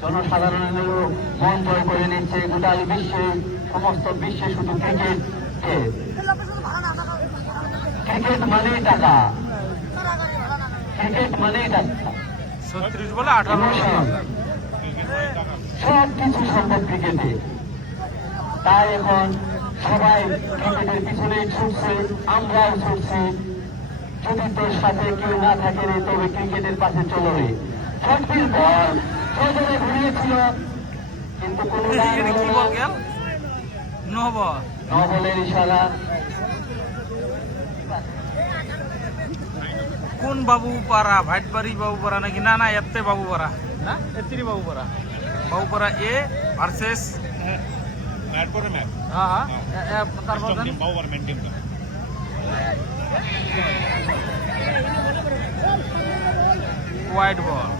জনসাধারণেরও মন জয় করে নিচ্ছে গোটা বিশ্বে, সমস্ত বিশ্বে শুধু ক্রিকেটকে। ক্রিকেট মানেই টাকা, ক্রিকেট মানেই টাকা, 36 বলে 18 রান। সব কিছু সম্ভব ক্রিকেটে। তাই এখন সবাই ক্রিকেটের পিছনে ছুটছে, আমরাও ছুটছি। যদি তোর সাথে কেউ না থাকে রে, তবে ক্রিকেটের পাশে চলো রে। শর্টপির বল সজোরে ঘুরিয়েছিল, কিন্তু কোনো রান কি হলো বল না। গেল? No ball. ন বলের ইশারা। কোন বাবুপাড়া? ভাটবাড়ি বাবুপাড়া নাকি? না না, এতে বাবুপাড়া না, এত্রি Babupara. Babupara A versus bat করে ম্যাচ। হ্যাঁ হ্যাঁ, তারপর টিম বাউবার মেন টিম का ওয়াইড বল।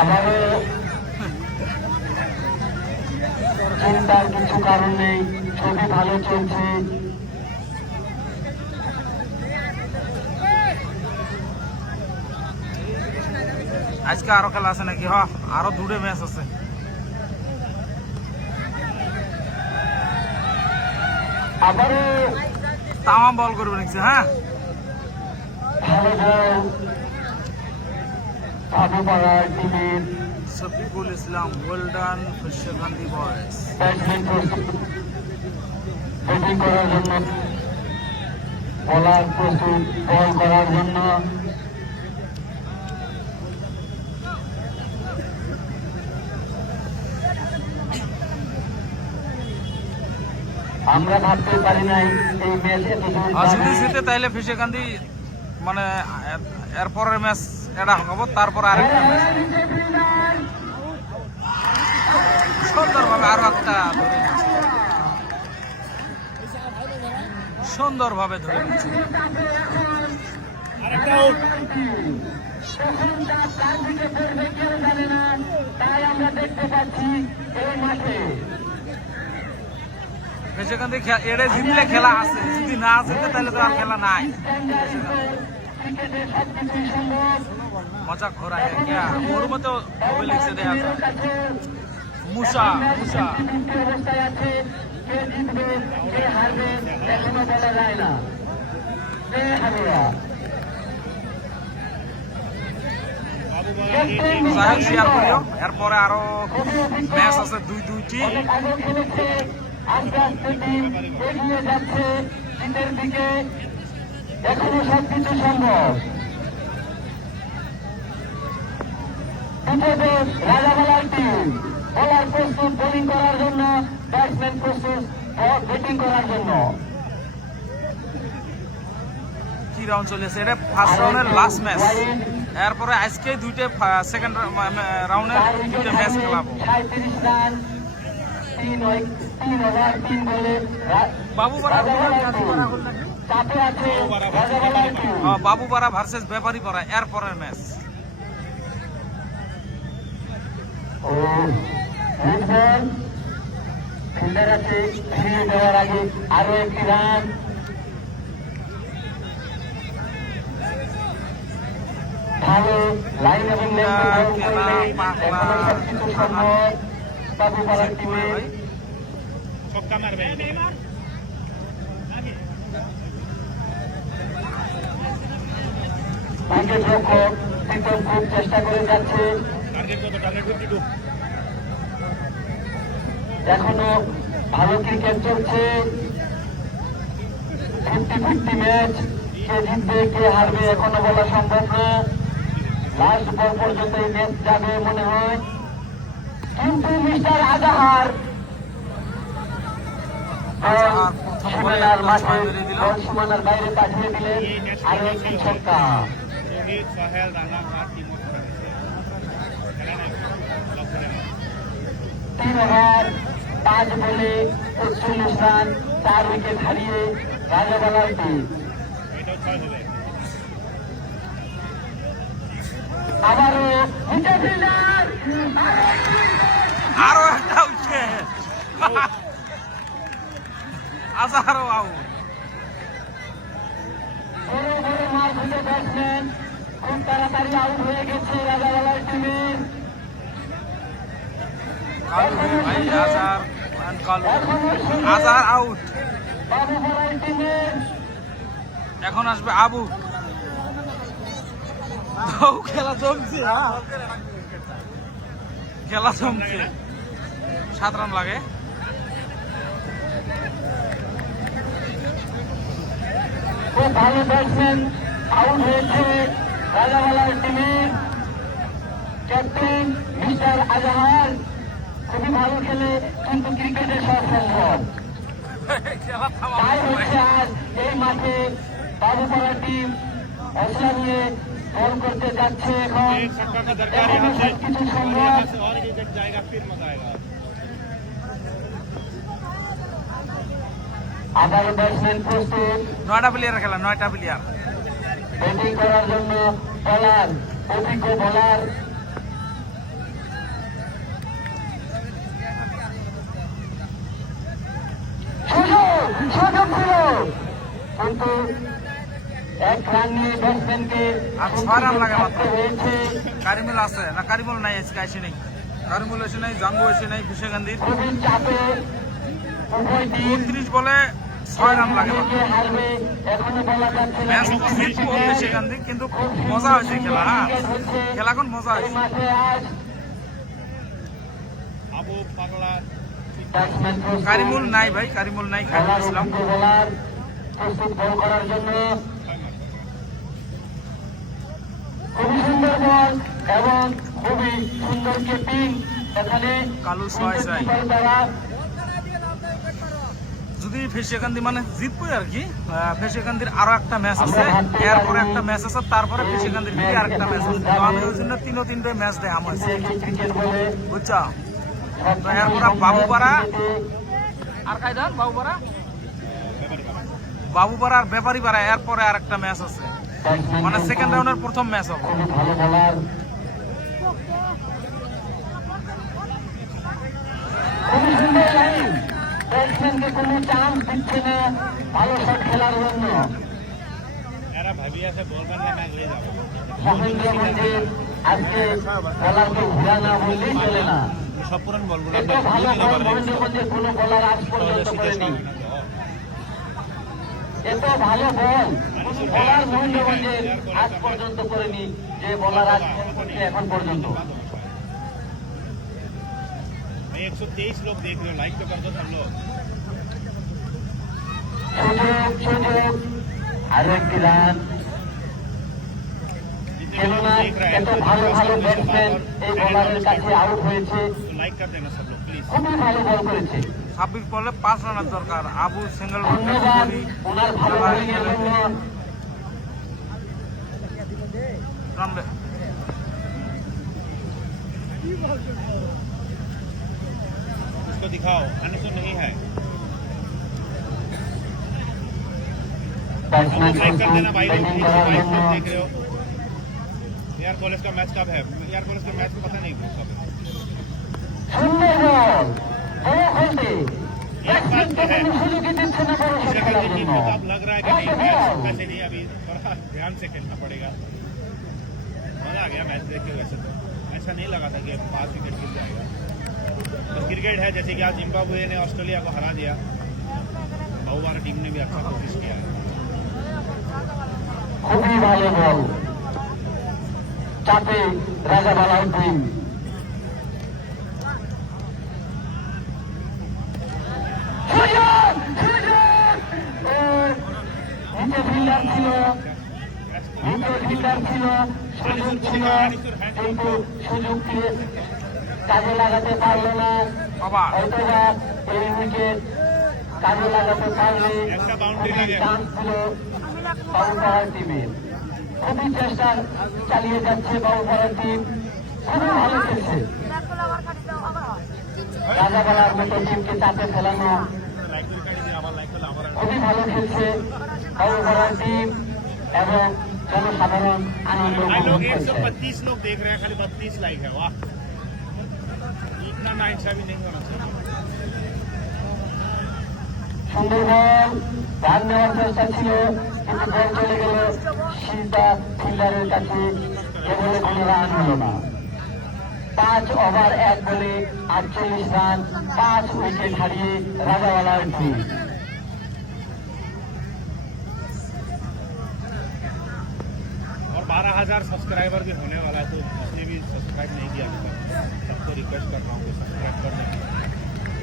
আবারও চিন্তার কিছু কারণ নেই, ছবি ভালো চলছে। আজকে আরো খেলা আছে নাকি? হ্যাঁ, আরো 2টা ম্যাচ আছে। আবারও তামাম বল করবে নিচ্ছে। হ্যাঁ, ভালো বল বাবুপাড়ার টিমের Shafikul Islam. Well done Hesekandi boys. Batsman প্রস্তুত ব্যাটিং করার জন্য, বলার প্রস্তুত বল করার জন্য। আমরা ভাবতে পারি নাই এই ম্যাচ এত দূর আর যদি যাবে। জিতে তাইলে ফিশেকান্দি মানে এরপরের ম্যাচ এটা হবো, তারপর আরেকটা ম্যাচ সুন্দরভাবে আরো একটা ধরে নিচ্ছে, সুন্দরভাবে ধরে নিচ্ছে। আরেকটা আউট। কখন তার কার দিকে পড়বে কেউ জানে না, তাই আমরা দেখতে পাচ্ছি এই মাঠে ফিশেকান্দি এটা জিতলে খেলা আছে, যদি না জিতে তাহলে তো আর খেলা নাই। ক্রিকেটে সবকিছুই সম্ভব। মজা খোরা ওর মতো হবে লিখছে দেখা যায়। মুসা মুসা অবস্থায় আছে, কে জিতবে কে হারবে এখনো বলা যায় না। কে হারবে? বাবু বলা সাহেব শেয়ার করিও, এরপরে আরো ম্যাচ আছে দুইটি। অনেক আগে খেলেছে, আস্তে আস্তে টিম এগিয়ে যাচ্ছে জিতের দিকে, এখনো সবকিছু সম্ভব। বিপদে রাজাবালার টিম, বলার প্রস্তুত বোলিং করার জন্য, ব্যাটসম্যান প্রস্তুত ব্যাটিং করার জন্য। কি রাউন্ড চলেছে, এটা ফার্স্ট রাউন্ডের লাস্ট ম্যাচ, এরপরে আজকে দুইটা সেকেন্ড রাউন্ডের দুইটা ম্যাচ খেলাবো। 37 রান, 3 ওভার 3 বলে বাবুপাড়া চাপে আছে রাজাবালার টিম। বাবুপাড়া ভার্সেস ব্যাপারীপাড়া এরপরের ম্যাচ। ও ফুটবল ফিল্ডার আছে, ফিরিয়ে দেওয়ার আগে আরো একটি রান। ভালো লাইন এবং লেন্থে বল করলে এখনো সবকিছু সম্ভব বাবুপাড়ার টিমে। ছক্কা মারবে। উইকেট রক্ষক প্রীতম খুব চেষ্টা করে যাচ্ছে, টার্গেট কত? টার্গেট 52। এখনো ভালো ক্রিকেট চলছে। 50-50 ম্যাচ, কে জিতবে কে হারবে এখনো বলা সম্ভব না। লাস্ট বল পর্যন্ত এই ম্যাচ যাবে মনে হয়, কিন্তু মিস্টার আজাহার সীমানার মাঠে বল সীমানার বাইরে পাঠিয়ে দিলেন আরো একটি ছক্কা। রোহিত, সোহেল, রানা আর টিমও খেলা দিচ্ছে। খেলা নাই, লক করে না। 3 ওভার 5 বলে 41 রান, 4 উইকেট হারিয়ে রাজাবালার টিম। এটাও 6 হবে। আবারও উইকেট ফিল্ডার, আরো একটা উইকেট, আজারও আউট। বড় বড় মার খুঁজে ব্যাটসম্যান খুব তাড়াতাড়ি আউট হয়ে গেছে রাজাবালার টিমের। কালু ভাই আজার and কালু, আজার আউট। বাবুপাড়ার টিমের এখন আসবে আবু। খেলা জমছে, খেলা জমছে। 7 রান লাগে। খুব ভালো ব্যাটসম্যান আউট হয়েছে রাজাবালার টিমের। ক্যাপ্টেন মিস্টার আজাহার খুবই ভালো খেলে, কিন্তু ক্রিকেটে সব সম্ভব। খেলা তাই হচ্ছে আজ এই মাঠে বাবুপাড়া টিম হসলা নিয়ে বল করতে যাচ্ছে। এখন एक छक्का का दरकार এখনো यहाँ से, সবকিছু और সম্ভব। यहाँ से और एक विकेट जाएगा, फिर मजा आएगा। আবারও ব্যাটসম্যান প্রস্তুত 9টা প্লেয়ার খেলা, 9টা প্লেয়ার। ব্যাটিং করার জন্য বলার, অভিজ্ঞ বলার। সুযোগ ছিল, কিন্তু 1 রান নিয়ে ব্যাটসম্যানকে আর 6 রান লাগে মাত্র। থাকতে হয়েছে। কারিমুল আছে না? কারিমুল নাই, আজকে আসে নাই। কারিমুল এসে নাই, জাঙ্গু এসে নাই, ফিশেকান্দির। খুবই চাপে উভয় টিম। 29 বলে 6 রান লাগে মাত্র। কে হারবে এখনো বলা যাচ্ছে না। ম্যাচ তো জিতবো ফিশেকান্দি, কিন্তু খুব মজা হয়েছে খেলা। হ্যাঁ, খেলা কোন মজা এই হয়েছে। মাঠে আজ আবু পাগলা ব্যাটসম্যান প্রস্তুত। কারিমুল নাই ভাই, কারিমুল নাই, বলার খাইরুল ইসলাম। অভিজ্ঞ বলার প্রস্তুত বল করার জন্য। খুবই সুন্দর বল এবং খুবই সুন্দর কিপিং এখানে কালু ছয় চাই। গোলকিপার দ্বারা। যদি ফেসিয়াকান্দি মানে জিতবই আর কি। ফেসিয়াকান্দির আরো একটা ম্যাচ আছে, এরপরে একটা ম্যাচ আছে, তারপরে ফেসিয়াকান্দির ফিরে আরেকটা ম্যাচ আছে। তো আমি ওই জন্য তিনটে ম্যাচ দেখাম বুঝছো। তো এরপরে বাবুপাড়া আর কায়দান বাবুপাড়া আর ব্যাপারী পাড়া, এরপরে আর একটা ম্যাচ আছে, মানে সেকেন্ড রাউন্ডের প্রথম ম্যাচ হবে। কোনো চান্স দিচ্ছে না ভালো শট খেলার জন্য। এরা ভাবিয়া সে বল করলে ম্যাচ হয়ে যাবে। মহেন্দ্রগঞ্জের আজকে বলারকে ঘুরা না বললেই চলে না। সব পুরান বলগুলো এত ভালো বল মহেন্দ্রগঞ্জের কোনো বলার আজ পর্যন্ত করেনি। এত ভালো বল কোনো বলার মহেন্দ্রগঞ্জের আজ পর্যন্ত করেনি, যে বলার আজ করছে এখন পর্যন্ত। 123 लोग देख रहे हो, लाइक तो कर दो सब लोग। সুযোগ আরো একটি রান। কেননা এত ভালো ভালো ব্যাটসম্যান এই বোলারের কাছে আউট হয়েছে। तो लाइक कर देना सब लोग प्लीज। খুবই ভালো বল করেছে। 26 বলে 5 রানের দরকার। আবু সিঙ্গেল ধন্যবাদ ওনার ভালো বোলিংয়ের জন্য। उसको दिखाओ, अनसु नहीं है। ব্যাটসম্যান लाइक कर देना भाई लोग, ব্যাটিং प्लीज করার लाइक জন্য देख रहे हो। एआर कॉलेज का मैच कब है? एआर कॉलेज का मैच को पता नहीं कब है। সুন্দর বল বড় খেলতে ব্যাটসম্যানকে কোনো সুযোগই দিচ্ছে না বড় শট सेकंड খেলার टीम জন্য। को तो अब लग रहा है कि नहीं मैच वैसे नहीं, अभी थोड़ा ध्यान से खेलना पड़ेगा। मजा आ गया मैच देख के। वैसे तो ऐसा नहीं लगा था कि 5 विकेट गिर जाएगा। तो क्रिकेट है, जैसे कि आज जिम्बाब्वे ने ऑस्ट्रेलिया को हरा दिया। बहुबार टीम ने भी अच्छा कोशिश किया है। খুবই ভালো বল চাপে রাজাবালার টিম। দ্বিতীয় ফিল্ডার ছিল, সুযোগ ছিল, কিন্তু সুযোগকে কাজে লাগাতে পারলো না। বাবা হয়তোবা এই উইকেট কাজে লাগাতে পারলে চান্স ছিল বাবুপাড়ার টিমের। খুবই চেষ্টা চালিয়ে যাচ্ছে বাবুপাড়ার টিম, খুবই ভালো খেলছে। রাজাবালার মতো টিমকে চাপে ফেলানো খুবই ভালো খেলছে বাবুপাড়ার টিম এবং জনসাধারণ আনন্দ भाई উপভোগ लोग করছে। 125 लोग देख रहे हैं, खाली 32 लाइक है। वाह, इतना नाइंसाफी नहीं होना चाहिए। সুন্দর বল, রান নেওয়ার চেষ্টা ছিল কিন্তু বল চলে গেল সিলটা ফিল্ডারের কাছে, এ বলে কোনো রান হলো না। 5 ওভার 1 বলে 48 রান, 5 উইকেট হারিয়ে রাজাওয়ালার টিম। और 12,000 सब्सक्राइबर भी होने वाला है, तो जिसने भी सब्सक्राइब नहीं किया अभी तक सबको रिक्वेस्ट कर रहा हूँ कि सब्सक्राइब कर दें।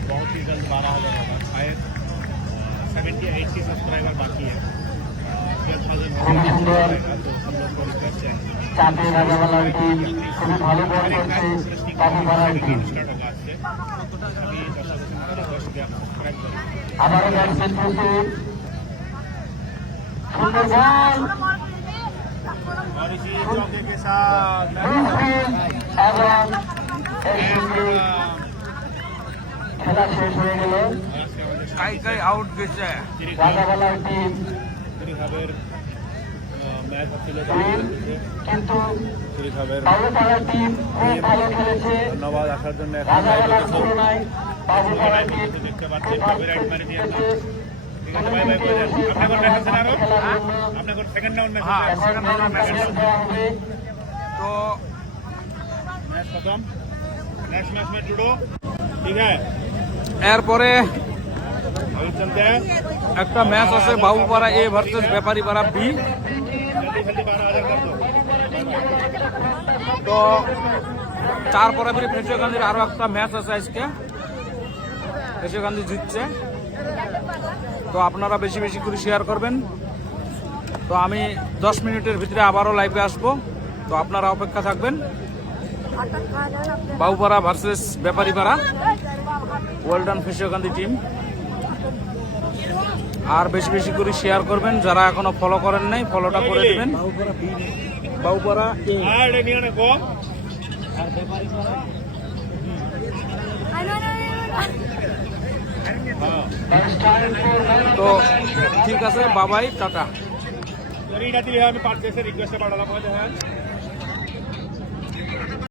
बहुत ही जल्द 12,000 होगा, शायद 70-80 सब्सक्राइबर बाकी है। 12,000 हो जाएगा, तो सब लोग को रिक्वेस्ट है। চাপে রাজাওয়ালার টিম খুবই ভালো বল করছে বাবুপাড়ার টিম। स्टार्ट होगा आज से। अभी दर्शकों से मेरा रिक्वेस्ट है, सब्सक्राइब करें। আবারও ব্যাটসম্যান প্রস্তুত, সুন্দর বল और इसी चौके के साथ মুশকিল এবং এই সঙ্গে খেলা শেষ হয়ে গেল। কাই আউট গেছে। রাজাওয়ালার টিম मैच কিন্তু বাবুপাড়ার টিম খুব ভালো খেলেছে। ধন্যবাদ আসার জন্য। রাজাওয়ালার তুলনায় বাবুপাড়ার টিম দেখতে খুব পাচ্ছেন ভালো কপিরাইট মেরে দিয়েছে। খেলেছে। ঠিক আছে ভাই ভাই বলে আপনি কোন ম্যাচ আছেন? আপনি কোন সেকেন্ড রাউন্ড ম্যাচ হ্যাঁ, আছে? second round এর match আছে। দেওয়া হবে। তো मैच खत्म, नेक्स्ट मैच में जुड़ो। ठीक है, এরপরে अभी चलते हैं। একটা ম্যাচ আছে Babupara A versus Byaparipara B. जल्दी जल्दी 12,000 कर दो। তো তারপরে ফিরে ফেসিয়াকান্দির আরো একটা ম্যাচ আছে আজকে। ফেসিয়াকান্দি জিতছে, তো আপনারা বেশি বেশি করে শেয়ার করবেন। তো আমি 10 মিনিটের ভিতরে আবারও লাইভে আসবো, তো আপনারা অপেক্ষা থাকবেন। Babupara versus Byaparipara, well done Fesiakandi team. আর বেশি বেশি করে শেয়ার করবেন, যারা এখনো ফলো করেন নাই ফলোটা করে দিবেন। বাউপাড়া তো ঠিক আছে, বাবাই, টাটা। जरी आम्ही 5 दिवस रिक्वेस्ट पाठवला